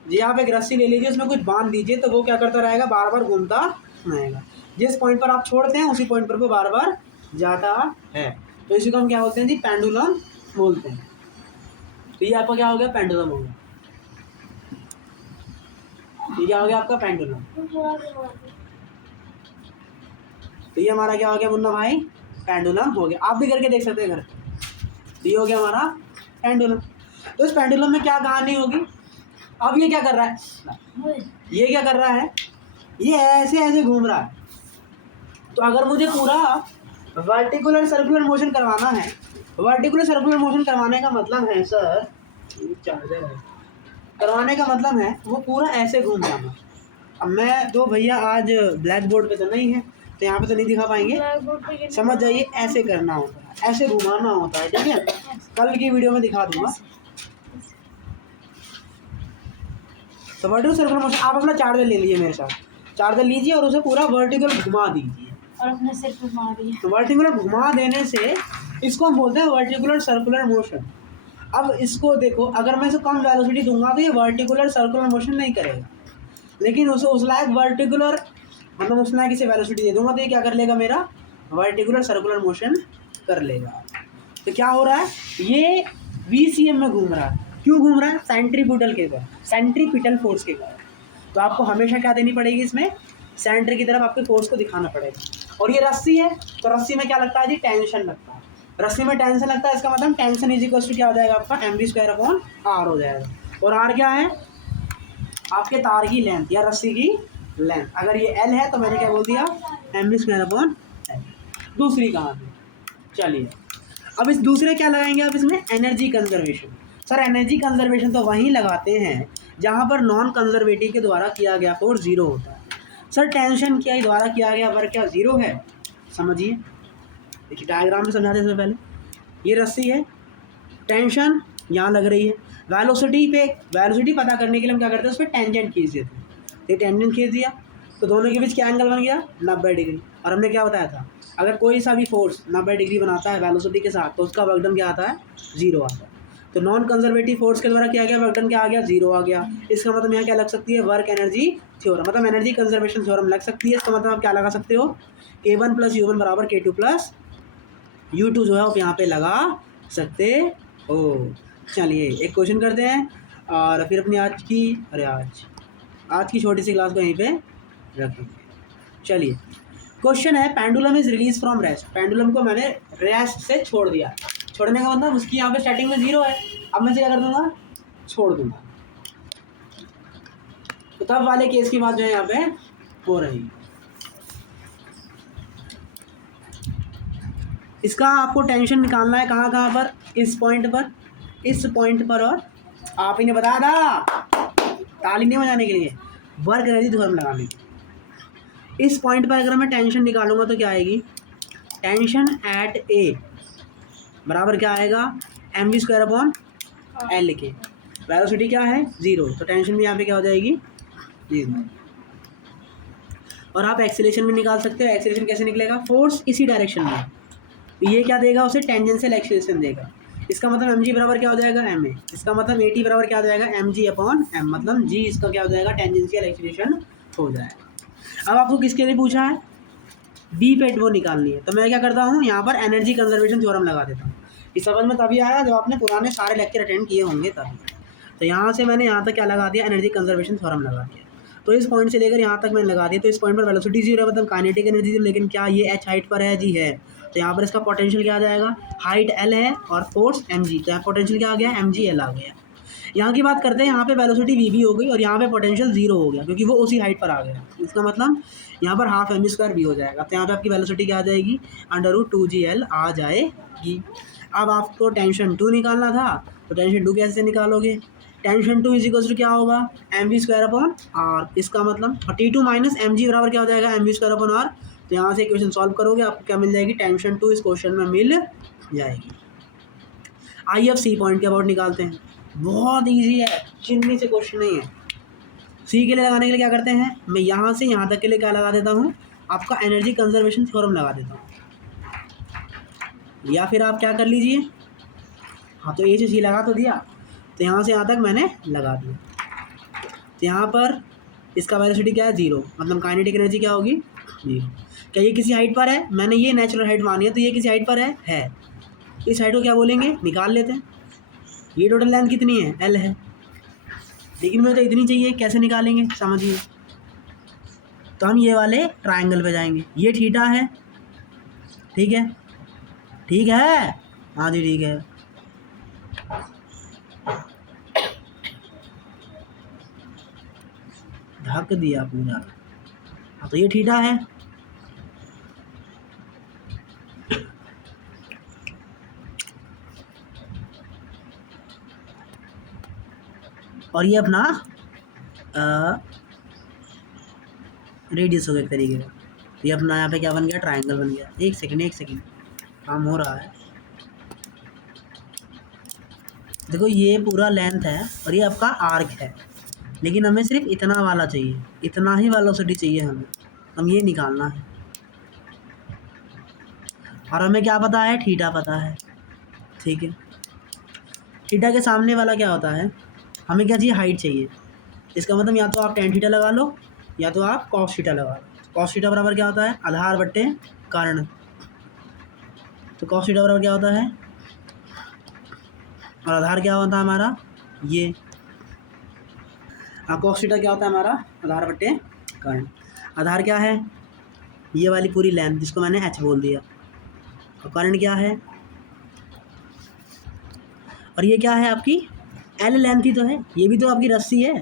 जी, आप एक रस्सी ले लीजिए, उसमें कुछ बांध दीजिए, तो वो क्या करता रहेगा, बार बार घूमता रहेगा। जिस पॉइंट पर आप छोड़ते हैं उसी पॉइंट पर वो बार बार जाता है। तो इसी को हम क्या बोलते हैं जी, पेंडुलम बोलते हैं। तो ये आपका क्या हो गया, पेंडुलम हो गया। ये क्या हो गया आपका, पेंडुलम। तो ये हमारा क्या हो गया मुन्ना भाई, पेंडुलम हो गया। आप भी करके देख सकते हैं घर पे। ये हो गया हमारा पेंडुलम। तो इस पेंडुलम में क्या कहानी होगी, अब ये क्या कर रहा है, ये क्या कर रहा है, ये ऐसे ऐसे घूम रहा है। तो अगर मुझे पूरा वर्टिकुलर सर्कुलर मोशन करवाना है, वर्टिकुलर सर्कुलर मोशन करवाने का मतलब है सर, चार्जर है, करवाने का मतलब है वो पूरा ऐसे घूम जाना। अब मैं तो भैया आज ब्लैक बोर्ड पे तो नहीं है, तो यहाँ पे तो नहीं दिखा पाएंगे, समझ जाइए ऐसे करना होता है, ऐसे घुमाना होता है, ठीक है। कल की वीडियो में दिखा दूंगा। तो वर्टिकल सर्कुलर मोशन, आप अपना चार्जर ले लीजिए, मेरे साथ चार्जर लीजिए और उसे पूरा वर्टिकल घुमा दीजिए, और अपने सिर पे मारिए। तो वर्टिकुलर घुमा देने से इसको हम बोलते हैं वर्टिकुलर सर्कुलर मोशन। अब इसको देखो, अगर मैं इसे कम वेलोसिटी दूंगा तो ये वर्टिकुलर सर्कुलर मोशन नहीं करेगा, लेकिन उसे उस लायक वर्टिकुलर मतलब उस लायक इसे वेलोसिटी दे दूंगा तो ये क्या कर लेगा, मेरा वर्टिकुलर सर्कुलर मोशन कर लेगा। तो क्या हो रहा है, ये VCM में घूम रहा है। क्यों घूम रहा है, सेंट्रीपिटल के कारण, सेंट्रीपिटल फोर्स के कारण। तो आपको हमेशा क्या देनी पड़ेगी, इसमें सेंटर की तरफ आपके फोर्स को दिखाना पड़ेगा। और ये रस्सी है, तो रस्सी में क्या लगता है जी, टेंशन लगता है। रस्सी में टेंशन लगता है, इसका मतलब टेंशन इज इक्वल टू क्या हो जाएगा आपका, mv स्क्वायर अपॉन आर हो जाएगा। और आर क्या है, आपके तार की लेंथ या रस्सी की लेंथ। अगर ये एल है तो मैंने क्या बोल दिया, mv स्क्वायर अपॉन एल। दूसरी कहानी, चलिए अब इस दूसरे क्या लगाएंगे आप, इसमें energy conservation. Sir energy conservation तो वहीं लगाते हैं जहाँ पर नॉन कंजर्वेटिव के द्वारा किया गया फोर्स जीरो होता है। सर टेंशन क्या द्वारा किया गया वर्क क्या जीरो है? समझिए, देखिए डायग्राम में समझाते इससे पहले, ये रस्सी है, टेंशन यहाँ लग रही है, वेलोसिटी पता करने के लिए हम क्या करते हैं, उस पर टेंजेंट खींच देते हैं। ये टेंजेंट खींच दिया तो दोनों के बीच क्या एंगल बन गया, 90 डिग्री। और हमने क्या बताया था, अगर कोई सा भी फोर्स 90 डिग्री बनाता है वेलोसिटी के साथ तो उसका वर्क डन क्या आता है, जीरो आता है। तो नॉन कंजर्वेटिव फोर्स के द्वारा क्या गया, वर्क डन क्या आ गया, जीरो आ गया। इसका मतलब यहाँ क्या लग सकती है, वर्क एनर्जी थ्योरम, मतलब एनर्जी कंजर्वेशन थ्योरम लग सकती है। इसका मतलब आप क्या लगा सकते हो, K1 + U1 बराबर K2 + U2 जो है आप यहाँ पे लगा सकते हो। चलिए एक क्वेश्चन करते हैं और फिर अपनी आज की छोटी सी क्लास को यहीं पे रखेंगे। चलिए क्वेश्चन है, pendulum is release from rest. Pendulum को मैंने रेस्ट से छोड़ दिया। छोड़ने का मतलब उसकी यहाँ पे स्टार्टिंग में जीरो है, अब मैं क्या कर दूंगा, छोड़ दूंगा। तो तब वाले केस की बात जो है यहाँ पे हो रही है। इसका आपको टेंशन निकालना है कहाँ कहाँ पर, इस पॉइंट पर और आप इन्हें बताया था ताली नहीं बजाने के लिए, वर्क एनर्जी थ्योरम लगाने के लिए। इस पॉइंट पर अगर मैं टेंशन निकालूंगा तो क्या आएगी, टेंशन एट ए बराबर क्या आएगा, mv²/L के। वेलोसिटी क्या है, जीरो, तो टेंशन भी यहाँ पे क्या हो जाएगी, जीरो। और आप एक्सीलरेशन भी निकाल सकते हो। एक्सीलरेशन कैसे निकलेगा, फोर्स इसी डायरेक्शन में, तो ये क्या देगा, उसे टेंजेंशियल एक्सीलरेशन देगा। इसका मतलब mg बराबर क्या हो जाएगा, ma। इसका मतलब at बराबर क्या हो जाएगा, mg/m, मतलब g इसका क्या हो जाएगा, टेंजेंशियल एक्सीलरेशन हो जाएगा। अब आपको किसके लिए पूछा है, बी पे वो निकालनी है, तो मैं क्या करता हूँ, यहाँ पर एनर्जी कंजर्वेशन थ्योरम लगा देता हूँ। इस समझ में तभी आया जब आपने पुराने सारे लेक्चर अटेंड किए होंगे तभी। तो यहाँ से मैंने यहाँ तक क्या लगा दिया, एनर्जी कंजर्वेशन थ्योरम लगा दिया। तो इस पॉइंट से लेकर यहाँ तक मैंने लगा दिया। तो इस पॉइंट पर वेलोसिटी जीरो है, मतलब काइनेटिक एनर्जी जीरो, लेकिन क्या ये h हाइट पर है, जी है। तो यहाँ पर इसका पोटेंशियल क्या आ जाएगा, हाइट l है और फोर्स mg, तो यहाँ पोटेंशियल क्या आ गया, mgl आ गया। यहाँ की बात करते हैं, यहाँ पे वेलोसिटी v हो गई और यहाँ पे पोटेंशियल जीरो हो गया क्योंकि वो उसी हाइट पर आ गया। इसका मतलब यहाँ पर हाफ mv² v हो जाएगा। तो यहाँ पे आपकी वेलोसिटी क्या आ जाएगी, √2gl आ जाएगी। अब आपको टेंशन 2 निकालना था, तो टेंशन 2 कैसे निकालोगे, टेंशन 2 इज क्या होगा, mv²/r। इसका मतलब T2 - mg बराबर क्या हो जाएगा, mv²/r। तो यहाँ से क्वेश्चन सॉल्व करोगे आपको क्या मिल जाएगी, टेंशन 2 इस क्वेश्चन में मिल जाएगी। आइए अब सी पॉइंट के अबाउट निकालते हैं, बहुत ईजी है, चिन्नी से क्वेश्चन नहीं है। सी के लिए लगाने के लिए क्या करते हैं, मैं यहाँ से यहाँ तक के लिए क्या लगा देता हूँ, आपका एनर्जी कंजर्वेशन थ्योरम लगा देता हूँ, या फिर आप क्या कर लीजिए, हाँ तो ए से सी लगा तो दिया, तो यहाँ से यहाँ तक मैंने लगा दिया। तो यहाँ पर इसका वेलोसिटी क्या है, जीरो, मतलब काइनेटिक एनर्जी क्या होगी, जीरो। क्या ये किसी हाइट पर है, मैंने ये नेचुरल हाइट मानी है, तो ये किसी हाइट पर है। इस हाइट को क्या बोलेंगे, निकाल लेते हैं। ये टोटल लेंथ कितनी है, L है, लेकिन मुझे तो इतनी चाहिए, कैसे निकालेंगे समझिए। तो हम ये वाले ट्रायंगल पे जाएंगे, ये थीटा है, ठीक है, ठीक है, हाँ जी ठीक है। ढक दिया पूरा, हाँ तो ये थीटा है, और ये अपना रेडियस हो गया एक तरीके का। ये अपना यहाँ पे क्या बन गया, ट्रायंगल बन गया। एक सेकंड काम हो रहा है। देखो ये पूरा लेंथ है और ये आपका आर्क है, लेकिन हमें सिर्फ इतना वाला चाहिए, इतना ही वेलोसिटी चाहिए हमें, हम ये निकालना है। और हमें क्या पता है, थीटा पता है, ठीक है। थीटा के सामने वाला क्या होता है, हमें क्या चाहिए, हाइट चाहिए। इसका मतलब या तो आप tan थीटा लगा लो या तो आप cos थीटा लगा लो। cos थीटा बराबर क्या होता है, आधार बट्टे कर्ण। तो cos थीटा बराबर क्या होता है, और आधार क्या होता है हमारा, ये cos थीटा क्या होता है हमारा, आधार बट्टे कर्ण। आधार क्या है, ये वाली पूरी लेंथ जिसको मैंने h बोल दिया, और कर्ण क्या है, और ये क्या है आपकी L लेंथ ही तो है, ये भी तो आपकी रस्सी है,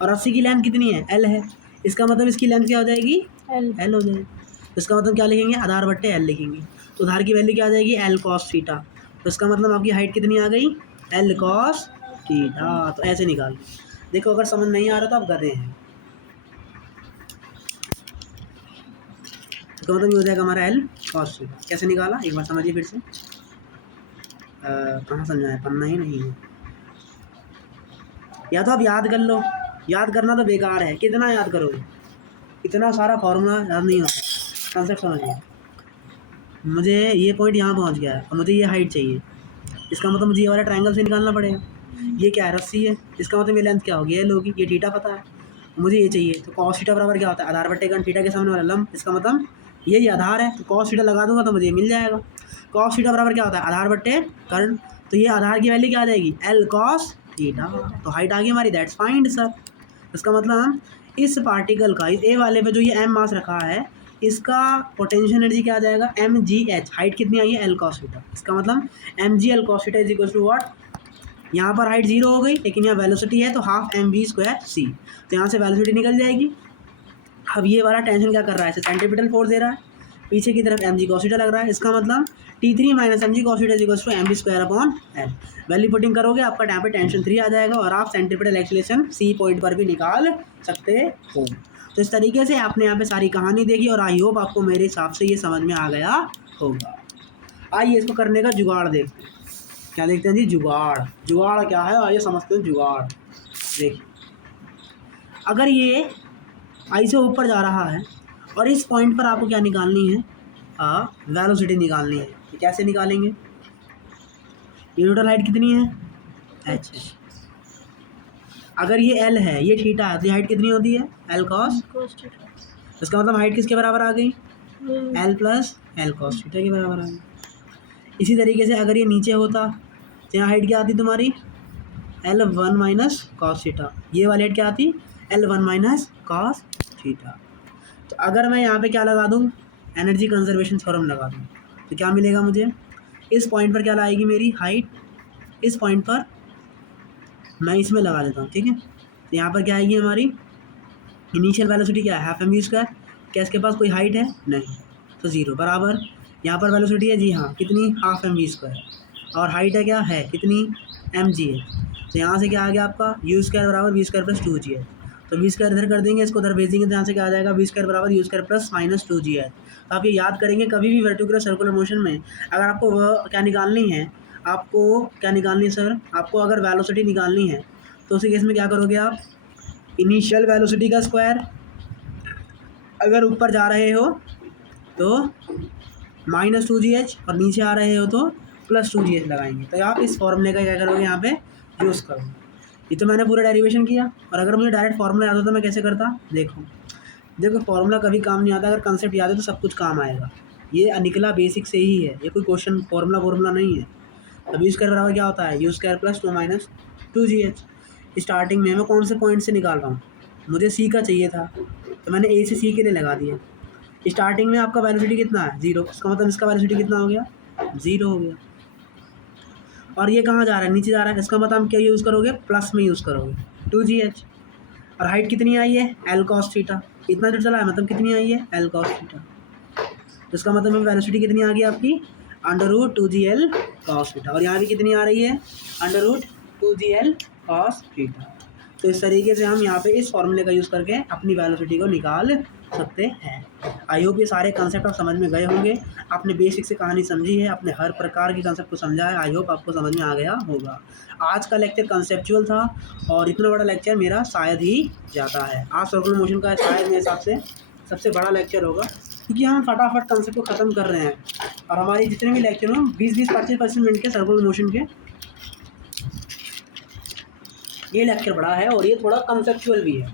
और रस्सी की लेंथ कितनी है, L है। इसका मतलब इसकी लेंथ क्या हो जाएगी, L हो जाएगी। तो इसका मतलब क्या लिखेंगे, आधार बट्टे L लिखेंगे। तो आधार की वैल्यू क्या आ जाएगी, L cos थीटा। तो इसका मतलब आपकी हाइट कितनी आ गई, L cos थीटा। तो ऐसे निकाल, देखो अगर समझ नहीं आ रहा तो आप गधे हैं। तो मतलब ये हो जाएगा हमारा एल कॉस थीटा। कैसे निकाला एक बार समझिए फिर से। कहाँ समझाया, पन्ना ही नहीं है, या तो आप याद कर लो। याद करना तो बेकार है, कितना याद करोगे, इतना सारा फॉर्मूला याद नहीं होता। कंसेप्ट समझिए, मुझे ये पॉइंट यहाँ पहुँच गया है और मुझे ये हाइट चाहिए, इसका मतलब मुझे ये वाला ट्रायंगल से निकालना पड़ेगा। ये क्या है, रस्सी है, इसका मतलब ये लेंथ क्या होगी, एल होगी। ये थीटा पता है, मुझे ये चाहिए। तो कॉस थीटा बराबर क्या होता है, आधार बटे कण, थीटा के सामने वाला लंब। इसका मतलब यही आधार है, तो कॉस थीटा लगा दूंगा तो मुझे मिल जाएगा। कॉस थीटा बराबर क्या होता है, आधार बटे कर्ण। तो ये आधार की वैल्यू क्या आ जाएगी, एल कॉस थीटा। तो हाइट आ गई हमारी, दैट्स फाइंड सर। इसका मतलब हम इस पार्टिकल का, इस ए वाले पे जो ये एम मास रखा है, इसका पोटेंशियल एनर्जी क्या आ जाएगा, एम जी एच। हाइट कितनी आई है, एल कॉस थीटा। इसका मतलब M G L cos theta is equal to what, यहाँ पर हाइट 0 हो गई लेकिन यहाँ वेलोसिटी है तो हाफ एम वी स्क्वायर सी। तो यहाँ से वेलोसिटी निकल जाएगी। अब ये वाला टेंशन क्या कर रहा है, सेंट्रीपिटल फोर्स दे रहा है, पीछे की तरफ एम जी कॉस थीटा लग रहा है। इसका मतलब T3 minus M ji cos theta is equal to M V square upon L. Value putting करोगे आपका यहाँ पे टेंशन 3 आ जाएगा और आप सेंट्रीपिटल एक्सीलरेशन सी पॉइंट पर भी निकाल सकते हो। तो इस तरीके से आपने यहाँ पे सारी कहानी देखी और आई होप आपको मेरे हिसाब से ये समझ में आ गया होगा। आइए इसको करने का जुगाड़ देखते हैं। क्या देखते हैं जी, जुगाड़। जुगाड़ क्या है, आइए समझते हैं जुगाड़। देखिए, अगर ये आई से ऊपर जा रहा है और इस पॉइंट पर आपको क्या निकालनी है, वेलोसिटी निकालनी है। तो कैसे निकालेंगे, ये टोटल हाइट कितनी है, एच है। अगर ये एल है, ये थीटा है, तो ये हाइट कितनी होती है, एल कॉस। इसका मतलब हाइट किसके बराबर आ गई, L plus L cos theta के बराबर आ गई। इसी तरीके से अगर ये नीचे होता तो यहाँ हाइट क्या आती तुम्हारी, L1 माइनस कॉस थीटा। ये वाली हाइट क्या आती, L1 माइनस कॉस थीटा। तो अगर मैं यहाँ पे क्या लगा दूँ, एनर्जी कंजर्वेशन थ्योरम लगा दूँ, तो क्या मिलेगा मुझे, इस पॉइंट पर क्या लाएगी मेरी हाइट, इस पॉइंट पर मैं इसमें लगा देता हूँ, ठीक है। तो यहाँ पर क्या आएगी हमारी इनिशियल वेलोसिटी, क्या है, हाफ एम वी स्क्वायर। क्या इसके पास कोई हाइट है, नहीं, तो 0 बराबर। यहाँ पर वेलोसिटी है जी हाँ, कितनी, हाफ एम वी स्क्वायर, और हाइट है क्या है, कितनी, एम जी है। तो यहाँ से क्या आ गया आपका, यू स्क्वायर बराबर वी स्क्वायर प्लस 2 जी है। तो वी स्क्वायर इधर कर देंगे, इसको उधर भेज देंगे, तो यहाँ से क्या आ जाएगा, वी स्क्वायर बराबर यू स्क्वायर प्लस माइनस 2 जी है। तो आप ये याद करेंगे कभी भी वर्टिकुलर सर्कुलर मोशन में अगर आपको वह क्या निकालनी है, आपको क्या निकालनी है सर, आपको अगर वेलोसिटी निकालनी है तो उसी केस में क्या करोगे आप, इनिशियल वेलोसिटी का स्क्वायर, अगर ऊपर जा रहे हो तो माइनस 2gh और नीचे आ रहे हो तो प्लस 2gh लगाएंगे। तो आप इस फॉर्मूले का क्या करोगे, यहाँ पे यूज़ करोगे। ये तो मैंने पूरा डेरिवेशन किया, और अगर मुझे डायरेक्ट फार्मूला याद होता तो मैं कैसे करता, देखो फार्मूला कभी काम नहीं आता, अगर कंसेप्ट याद है तो सब कुछ काम आएगा। ये निकला बेसिक से ही है, ये कोई क्वेश्चन फार्मूला नहीं है। अब यू स्क्वायर बराबर क्या होता है, you square plus 2 minus 2gh। Starting में मैं कौन से पॉइंट से निकाल रहा हूँ, मुझे सी का चाहिए था तो मैंने ए से सी के लिए लगा दिया। स्टार्टिंग में आपका वेलोसिटी कितना है, 0, इसका मतलब इसका वेलोसिटी कितना हो गया, 0 हो गया। और ये कहाँ जा रहा है, नीचे जा रहा है, इसका मतलब हम क्या यूज़ करोगे, प्लस में यूज़ करोगे 2gh। और हाइट कितनी आई है, एल कॉस थीटा। इतना जो चला है मतलब कितनी आई है, एल कॉस थीटा। तो इसका मतलब वेलोसिटी कितनी आ गई आपकी, √2gl कॉस थीटा। और यहाँ भी कितनी आ रही है, √2gl कॉस थीटा। तो इस तरीके से हम यहाँ पे इस फॉर्मूले का यूज़ करके अपनी वेलोसिटी को निकाल सकते हैं। आई होप ये सारे कंसेप्ट आप समझ में गए होंगे, आपने बेसिक से कहानी समझी है, आपने हर प्रकार की कंसेप्ट को समझा है। आई होप आपको समझ में आ गया होगा। आज का लेक्चर कंसेप्चुअल था और इतना बड़ा लेक्चर मेरा शायद ही जाता है। आज सर्कुलर मोशन का शायद मेरे हिसाब से सबसे बड़ा लेक्चर होगा, क्योंकि हम फटाफट कंसेप्ट को ख़त्म कर रहे हैं। और हमारे जितने भी लेक्चर हों 20-25 मिनट के सर्कुलर मोशन के, ये लेक्चर बड़ा है और ये थोड़ा कंसेप्चुअल भी है,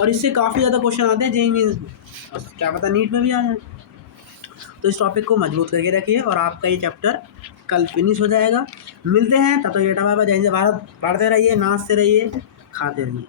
और इससे काफ़ी ज़्यादा क्वेश्चन आते हैं जेईई मेंस में, और क्या पता नीट में भी आ जाए। तो इस टॉपिक को मजबूत करके रखिए और आपका ये चैप्टर कल फिनिश हो जाएगा। मिलते हैं, तब तक बेटा बाबा, जय हिंद भारत, पढ़ते रहिए, नाचते रहिए, खाते रहिए।